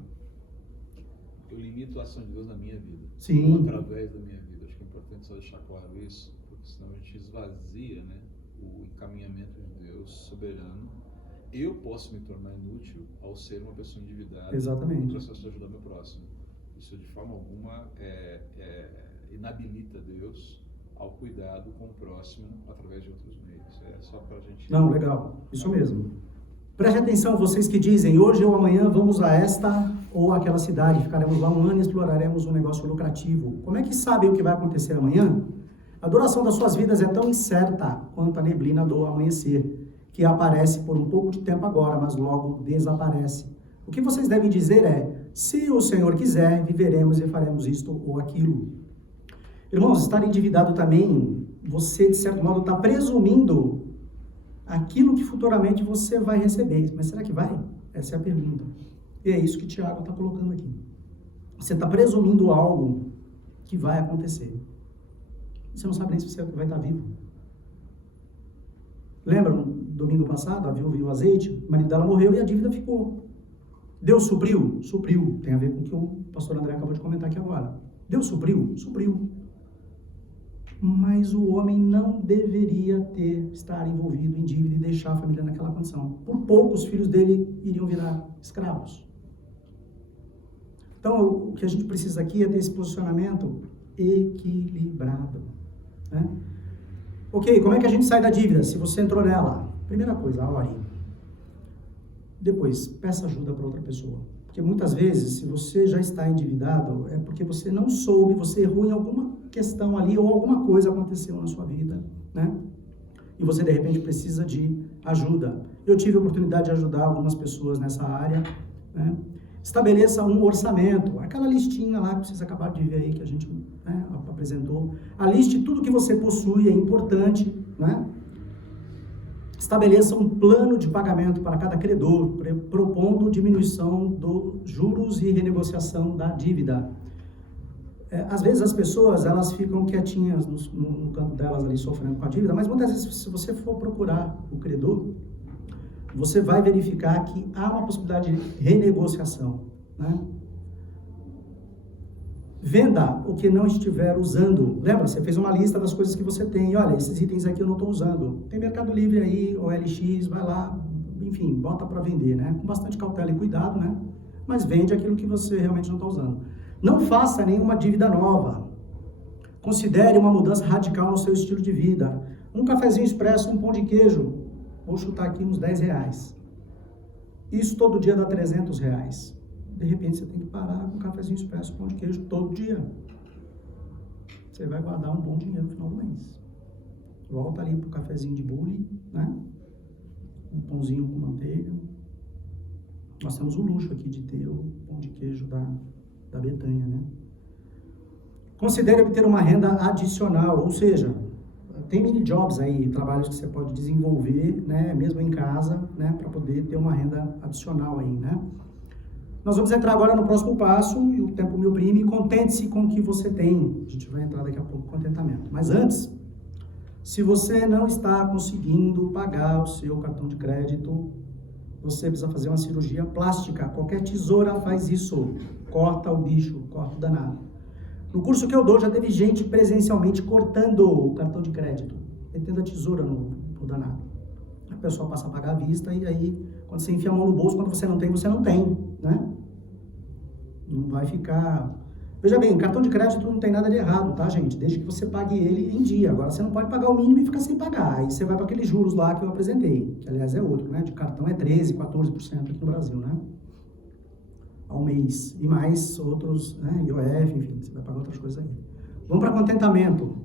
Eu limito a ação de Deus na minha vida. Sim. Através da minha vida. Acho que é importante só deixar claro isso, porque senão a gente esvazia, né, o encaminhamento de Deus soberano. Eu posso me tornar inútil ao ser uma pessoa endividada. Exatamente. No processo de ajudar meu próximo. Isso de forma alguma inabilita Deus ao cuidado com o próximo através de outros meios. É só para a gente... Não, legal. Isso mesmo. Preste atenção, vocês que dizem, hoje ou amanhã vamos a esta ou aquela cidade, ficaremos lá um ano e exploraremos um negócio lucrativo. Como é que sabem o que vai acontecer amanhã? A duração das suas vidas é tão incerta quanto a neblina do amanhecer, que aparece por um pouco de tempo agora, mas logo desaparece. O que vocês devem dizer é, se o Senhor quiser, viveremos e faremos isto ou aquilo. Irmãos, estar endividado também, você de certo modo está presumindo aquilo que futuramente você vai receber. Mas será que vai? Essa é a pergunta. E é isso que Tiago está colocando aqui. Você está presumindo algo que vai acontecer. Você não sabe nem se você vai estar vivo. Lembram, domingo passado, a viúva e o azeite? O marido dela morreu e a dívida ficou. Deus supriu? Supriu. Tem a ver com o que o pastor André acabou de comentar aqui agora. Deus supriu? Supriu. Mas o homem não deveria estar envolvido em dívida e deixar a família naquela condição. Por pouco, os filhos dele iriam virar escravos. Então, o que a gente precisa aqui é ter esse posicionamento equilibrado. Né? Ok, como é que a gente sai da dívida? Se você entrou nela, primeira coisa, ore. Depois, peça ajuda para outra pessoa. Porque muitas vezes, se você já está endividado, é porque você não soube, você errou em alguma questão ali, ou alguma coisa aconteceu na sua vida, né? E você, de repente, precisa de ajuda. Eu tive a oportunidade de ajudar algumas pessoas nessa área, né? Estabeleça um orçamento, aquela listinha lá que vocês acabaram de ver aí, que a gente, né, apresentou. Aliste tudo que você possui, é importante, né? Estabeleça um plano de pagamento para cada credor, propondo diminuição dos juros e renegociação da dívida. Às vezes as pessoas, elas ficam quietinhas no canto delas ali, sofrendo com a dívida, mas muitas vezes, se você for procurar o credor, você vai verificar que há uma possibilidade de renegociação, né? Venda o que não estiver usando. Lembra, você fez uma lista das coisas que você tem. Olha, esses itens aqui eu não estou usando. Tem Mercado Livre aí, OLX, vai lá, enfim, bota para vender, né? Com bastante cautela e cuidado, né? Mas vende aquilo que você realmente não está usando. Não faça nenhuma dívida nova. Considere uma mudança radical no seu estilo de vida. Um cafezinho expresso, um pão de queijo. Vou chutar aqui uns R$10. Isso todo dia dá R$300. De repente você tem que parar com um cafezinho expresso, pão de queijo todo dia. Você vai guardar um bom dinheiro no final do mês. Volta ali pro cafezinho de bule, né? Um pãozinho com manteiga. Nós temos o luxo aqui de ter o pão de queijo da Betânia, né? Considere obter uma renda adicional, ou seja, tem mini jobs aí, trabalhos que você pode desenvolver, né, mesmo em casa, né, para poder ter uma renda adicional aí, né? Nós vamos entrar agora no próximo passo, e o tempo me oprime, contente-se com o que você tem. A gente vai entrar daqui a pouco no contentamento. Mas antes, se você não está conseguindo pagar o seu cartão de crédito, você precisa fazer uma cirurgia plástica. Qualquer tesoura faz isso. Corta o bicho, corta o danado. No curso que eu dou, já teve gente presencialmente cortando o cartão de crédito, metendo a tesoura no danado. A pessoa passa a pagar à vista e aí, quando você enfia a mão no bolso, quando você não tem, né? Não vai ficar... Veja bem, cartão de crédito não tem nada de errado, tá, gente? Desde que você pague ele em dia. Agora, você não pode pagar o mínimo e ficar sem pagar. Aí você vai para aqueles juros lá que eu apresentei, que aliás é outro, né? De cartão é 13%, 14% aqui no Brasil, né? Ao mês. E mais outros, né? IOF, enfim, você vai pagar outras coisas aí. Vamos para contentamento.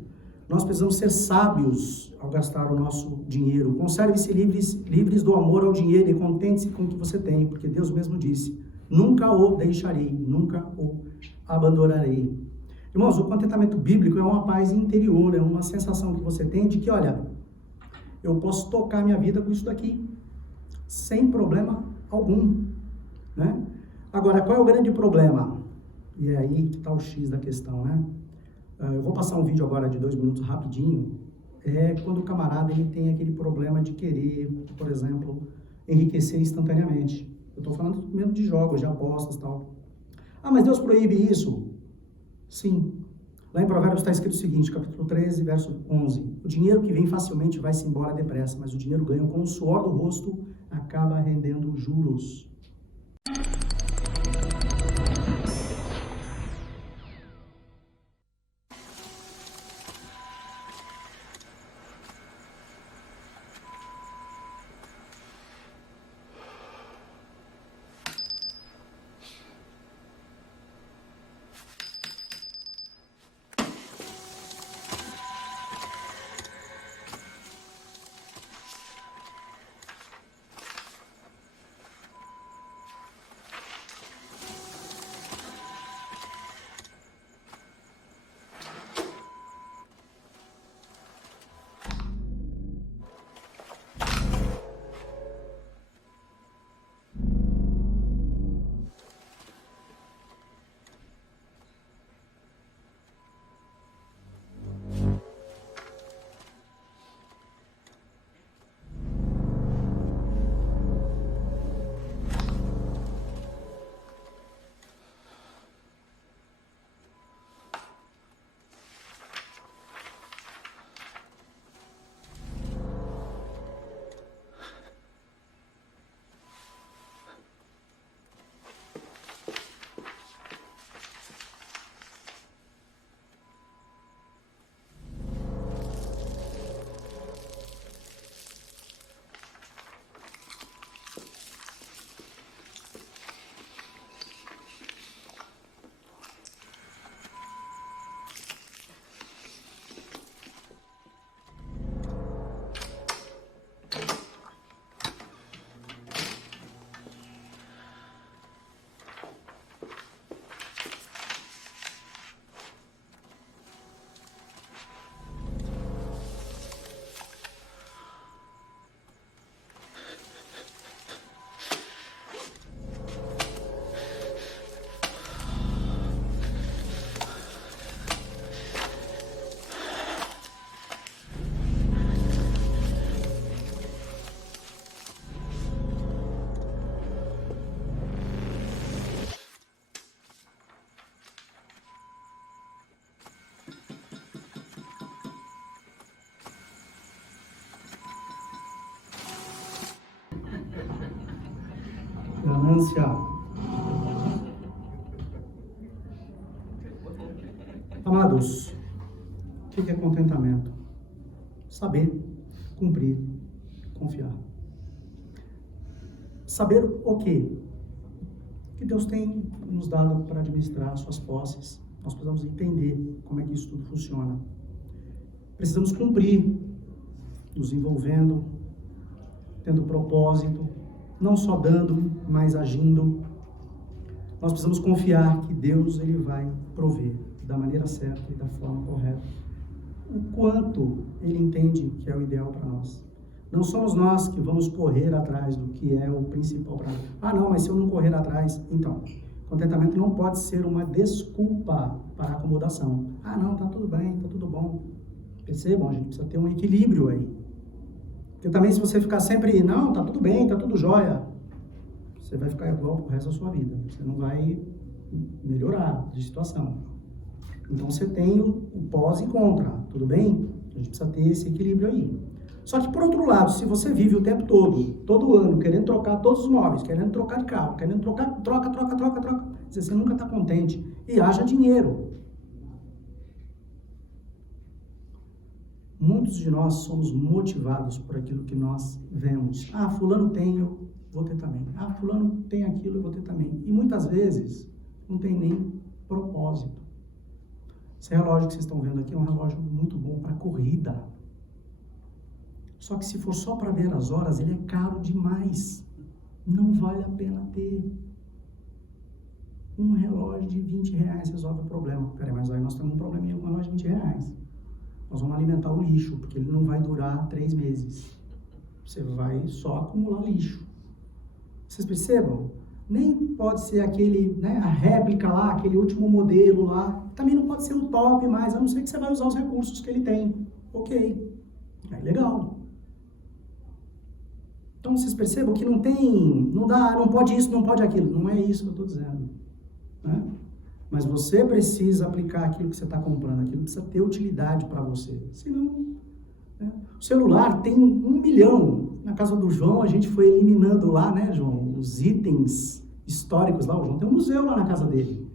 Nós precisamos ser sábios ao gastar o nosso dinheiro. Conserve-se livres do amor ao dinheiro e contente-se com o que você tem, porque Deus mesmo disse, nunca o deixarei, nunca o abandonarei. Irmãos, o contentamento bíblico é uma paz interior, é uma sensação que você tem de que, olha, eu posso tocar minha vida com isso daqui, sem problema algum, né? Agora, qual é o grande problema? E é aí que está o X da questão, né? Eu vou passar um vídeo agora de 2 minutos rapidinho, quando o camarada ele tem aquele problema de querer, por exemplo, enriquecer instantaneamente. Eu estou falando mesmo de jogos, de apostas e tal. Ah, mas Deus proíbe isso? Sim. Lá em Provérbios está escrito o seguinte, capítulo 13, verso 11. O dinheiro que vem facilmente vai-se embora depressa, mas o dinheiro ganho com o suor do rosto acaba rendendo juros. Ganância. Amados, o que é contentamento? Saber, cumprir, confiar. Saber o quê? Que Deus tem nos dado para administrar suas posses. Nós precisamos entender como é que isso tudo funciona. Precisamos cumprir, nos envolvendo, tendo propósito, não só dando, mas agindo. Nós precisamos confiar que Deus ele vai prover da maneira certa e da forma correta. O quanto Ele entende que é o ideal para nós. Não somos nós que vamos correr atrás do que é o principal para nós. Ah, não, mas se eu não correr atrás... Então, contentamento não pode ser uma desculpa para a acomodação. Ah, não, tá tudo bem, tá tudo bom. Percebam, a gente precisa ter um equilíbrio aí. Porque também se você ficar sempre, não, tá tudo bem, tá tudo jóia, você vai ficar igual pro resto da sua vida. Você não vai melhorar de situação. Então você tem o pós e contra, tudo bem? A gente precisa ter esse equilíbrio aí. Só que por outro lado, se você vive o tempo todo ano, querendo trocar todos os móveis, querendo trocar de carro, querendo trocar, troca, você nunca está contente. E haja dinheiro. Muitos de nós somos motivados por aquilo que nós vemos. Ah, fulano tem, eu vou ter também. Ah, fulano tem aquilo, eu vou ter também. E muitas vezes não tem nem propósito. Esse relógio que vocês estão vendo aqui é um relógio muito bom para corrida. Só que se for só para ver as horas, ele é caro demais. Não vale a pena ter. Um relógio de R$20 resolve o problema. Peraí, mas aí nós temos um probleminha com um relógio de R$20. nós vamos alimentar o lixo, porque ele não vai durar 3 meses. Você vai só acumular lixo. Vocês percebam? Nem pode ser aquele, né, a réplica lá, aquele último modelo lá. Também não pode ser o top mais, a não ser que você vai usar os recursos que ele tem. Ok. Aí legal. Então vocês percebam que não dá, não pode isso, não pode aquilo. Não é isso que eu estou dizendo. Né? Mas você precisa aplicar aquilo que você está comprando, aquilo precisa ter utilidade para você. Senão, né? O celular tem 1 milhão. Na casa do João, a gente foi eliminando lá, né, João, os itens históricos lá. O João tem um museu lá na casa dele.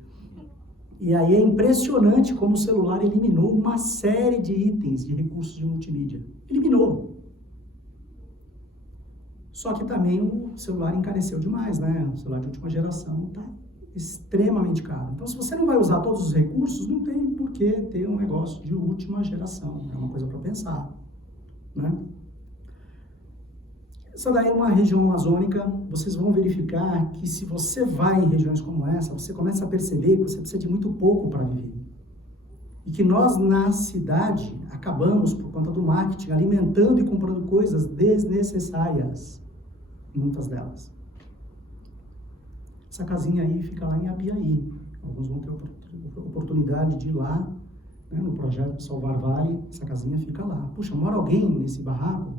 E aí é impressionante como o celular eliminou uma série de itens, de recursos de multimídia. Eliminou. Só que também o celular encareceu demais, né? O celular de última geração está extremamente caro. Então, se você não vai usar todos os recursos, não tem por que ter um negócio de última geração. É uma coisa para pensar, né? Essa daí é uma região amazônica. Vocês vão verificar que se você vai em regiões como essa, você começa a perceber que você precisa de muito pouco para viver. E que nós, na cidade, acabamos, por conta do marketing, alimentando e comprando coisas desnecessárias. Muitas delas. Essa casinha aí fica lá em Apiaí. Alguns vão ter oportunidade de ir lá, né, no projeto Salvar Vale. Essa casinha fica lá. Puxa, mora alguém nesse barraco?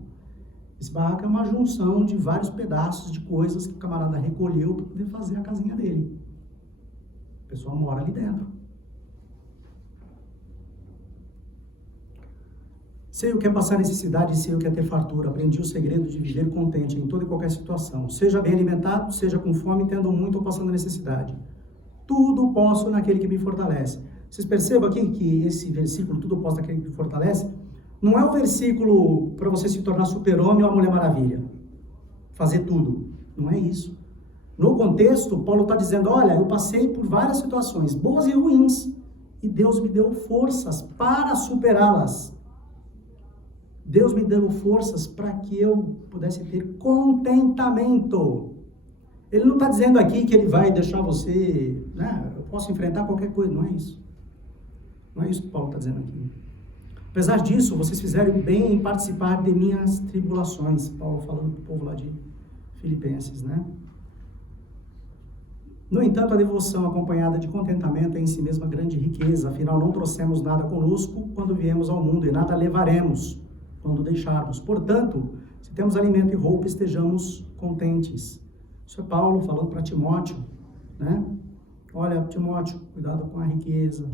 Esse barraco é uma junção de vários pedaços de coisas que o camarada recolheu para poder fazer a casinha dele. O pessoal mora ali dentro. Sei o que é passar necessidade e sei o que é ter fartura. Aprendi o segredo de viver contente em toda e qualquer situação. Seja bem alimentado, seja com fome, tendo muito ou passando necessidade. Tudo posso naquele que me fortalece. Vocês percebam aqui que esse versículo, tudo posso naquele que me fortalece, não é o versículo para você se tornar super-homem ou a Mulher Maravilha. Fazer tudo. Não é isso. No contexto, Paulo está dizendo, olha, eu passei por várias situações, boas e ruins, e Deus me deu forças para superá-las. Deus me deu forças para que eu pudesse ter contentamento. Ele não está dizendo aqui que ele vai deixar você, né, eu posso enfrentar qualquer coisa, não é isso. Não é isso que Paulo está dizendo aqui. Apesar disso, vocês fizeram bem em participar de minhas tribulações. Paulo falando para o povo lá de Filipenses, né? No entanto, a devoção acompanhada de contentamento é em si mesma grande riqueza. Afinal, não trouxemos nada conosco quando viemos ao mundo e nada levaremos quando deixarmos. Portanto, se temos alimento e roupa, estejamos contentes. Isso é Paulo falando para Timóteo, né? Olha, Timóteo, cuidado com a riqueza,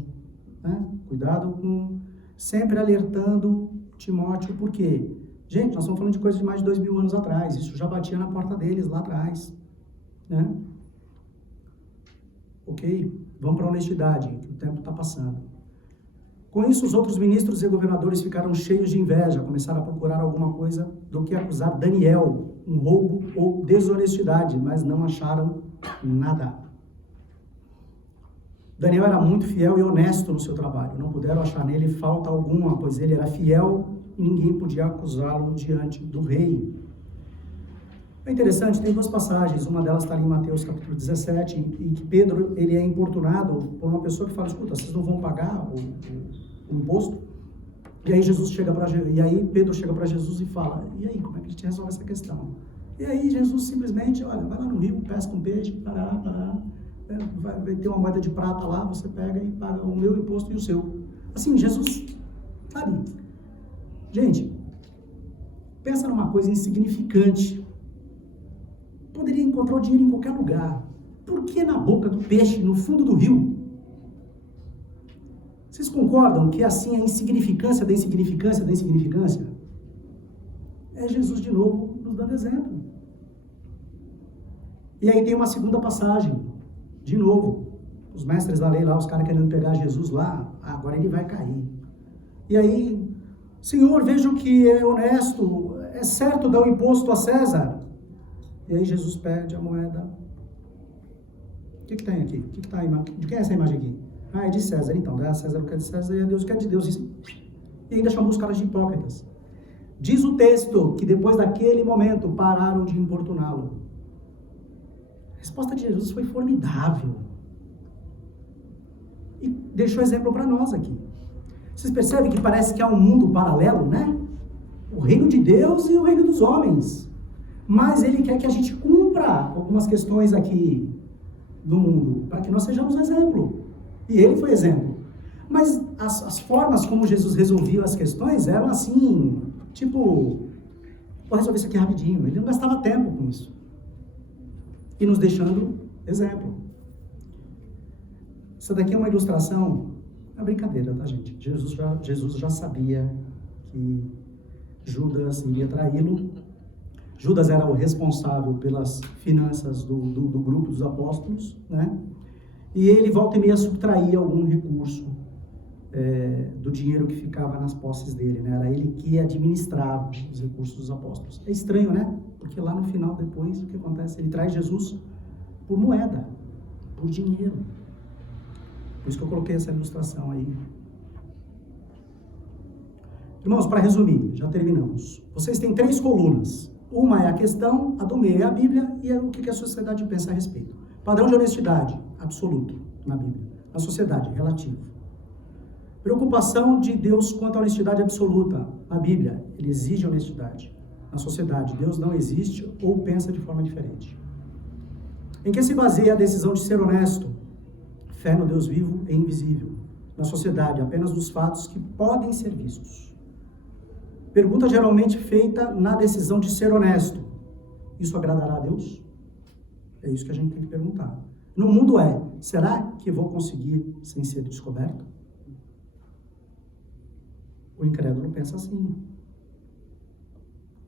né? Cuidado com... Sempre alertando Timóteo, por quê? Gente, nós estamos falando de coisa de mais de 2000 anos atrás. Isso já batia na porta deles lá atrás, né? Ok? Vamos para a honestidade, que o tempo está passando. Com isso, os outros ministros e governadores ficaram cheios de inveja, começaram a procurar alguma coisa do que acusar Daniel, um roubo ou desonestidade, mas não acharam nada. Daniel era muito fiel e honesto no seu trabalho, não puderam achar nele falta alguma, pois ele era fiel e ninguém podia acusá-lo diante do rei. É interessante, tem 2 passagens, uma delas está ali em Mateus capítulo 17, em que Pedro ele é importunado por uma pessoa que fala, escuta, vocês não vão pagar o imposto? E aí Pedro chega para Jesus e fala, e aí, como é que a gente resolve essa questão? E aí Jesus simplesmente, olha, vai lá no rio, pesca um peixe, parará, vai ter uma moeda de prata lá, você pega e paga o meu imposto e o seu. Assim, Jesus, sabe? Gente, pensa numa coisa insignificante. Poderia encontrar o dinheiro em qualquer lugar. Por que na boca do peixe, no fundo do rio? Vocês concordam que assim a insignificância da insignificância da insignificância? É Jesus de novo nos dando exemplo. E aí tem uma segunda passagem. De novo, os mestres da lei lá, os caras querendo pegar Jesus lá, agora ele vai cair. E aí, Senhor, vejo que é honesto, é certo dar o imposto a César. E aí Jesus perde a moeda. O que tem aqui? De quem é essa imagem aqui? Ah, é de César. Então, dá a César o que é de César e a Deus o que é de Deus. E ainda chamou os caras de hipócritas. Diz o texto que depois daquele momento pararam de importuná-lo. A resposta de Jesus foi formidável. E deixou exemplo para nós aqui. Vocês percebem que parece que há um mundo paralelo, né? O reino de Deus e o reino dos homens. Mas ele quer que a gente cumpra algumas questões aqui do mundo, para que nós sejamos exemplo. E ele foi exemplo. Mas as formas como Jesus resolvia as questões eram assim, tipo, vou resolver isso aqui rapidinho. Ele não gastava tempo com isso. E nos deixando exemplo. Essa daqui é uma ilustração, é brincadeira, tá, gente? Jesus já sabia que Judas iria traí-lo. Judas era o responsável pelas finanças do grupo dos apóstolos, né? E ele volta e meia subtraía algum recurso do dinheiro que ficava nas posses dele, né? Era ele que administrava os recursos dos apóstolos. É estranho, né? Porque lá no final, depois, o que acontece? Ele traz Jesus por moeda, por dinheiro. Por isso que eu coloquei essa ilustração aí. Irmãos, para resumir, já terminamos. Vocês têm 3 colunas. Uma é a questão, a do meio é a Bíblia e é o que a sociedade pensa a respeito. Padrão de honestidade, absoluto, na Bíblia. Na sociedade, relativo. Preocupação de Deus quanto à honestidade absoluta. Na Bíblia, ele exige honestidade. Na sociedade, Deus não existe ou pensa de forma diferente. Em que se baseia a decisão de ser honesto? Fé no Deus vivo e invisível. Na sociedade, apenas dos fatos que podem ser vistos. Pergunta geralmente feita na decisão de ser honesto. Isso agradará a Deus? É isso que a gente tem que perguntar. No mundo será que vou conseguir sem ser descoberto? O incrédulo pensa assim.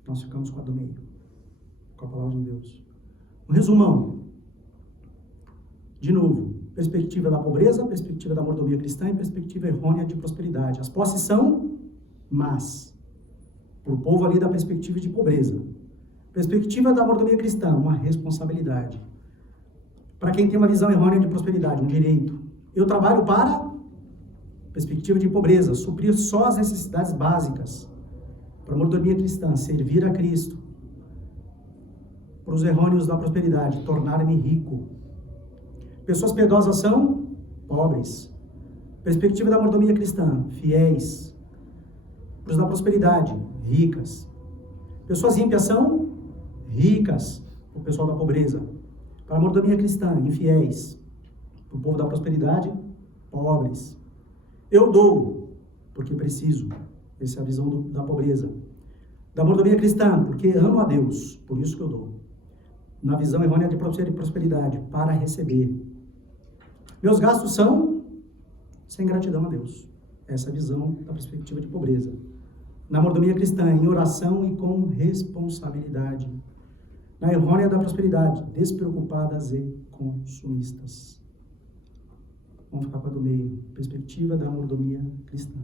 Nós ficamos com a do meio, com a palavra de Deus. Um resumão. De novo, perspectiva da pobreza, perspectiva da mordomia cristã e perspectiva errônea de prosperidade. As posses são más. Para o povo ali da perspectiva de pobreza. Perspectiva da mordomia cristã, uma responsabilidade. Para quem tem uma visão errônea de prosperidade, um direito. Eu trabalho para perspectiva de pobreza, suprir só as necessidades básicas. Para a mordomia cristã, servir a Cristo. Para os errôneos da prosperidade, tornar-me rico. Pessoas piedosas são pobres. Perspectiva da mordomia cristã, fiéis. Para os da prosperidade, ricas. Pessoas ímpias são ricas. O pessoal da pobreza. Para a mordomia cristã, infiéis. Para o povo da prosperidade, pobres. Eu dou, porque preciso. Essa é a visão da pobreza. Da mordomia cristã, porque amo a Deus. Por isso que eu dou. Na visão errônea de prosperidade, para receber. Meus gastos são sem gratidão a Deus. Essa é a visão da perspectiva de pobreza. Na mordomia cristã, em oração e com responsabilidade. Na errônea da prosperidade, despreocupadas e consumistas. Vamos ficar com a do meio. Perspectiva da mordomia cristã.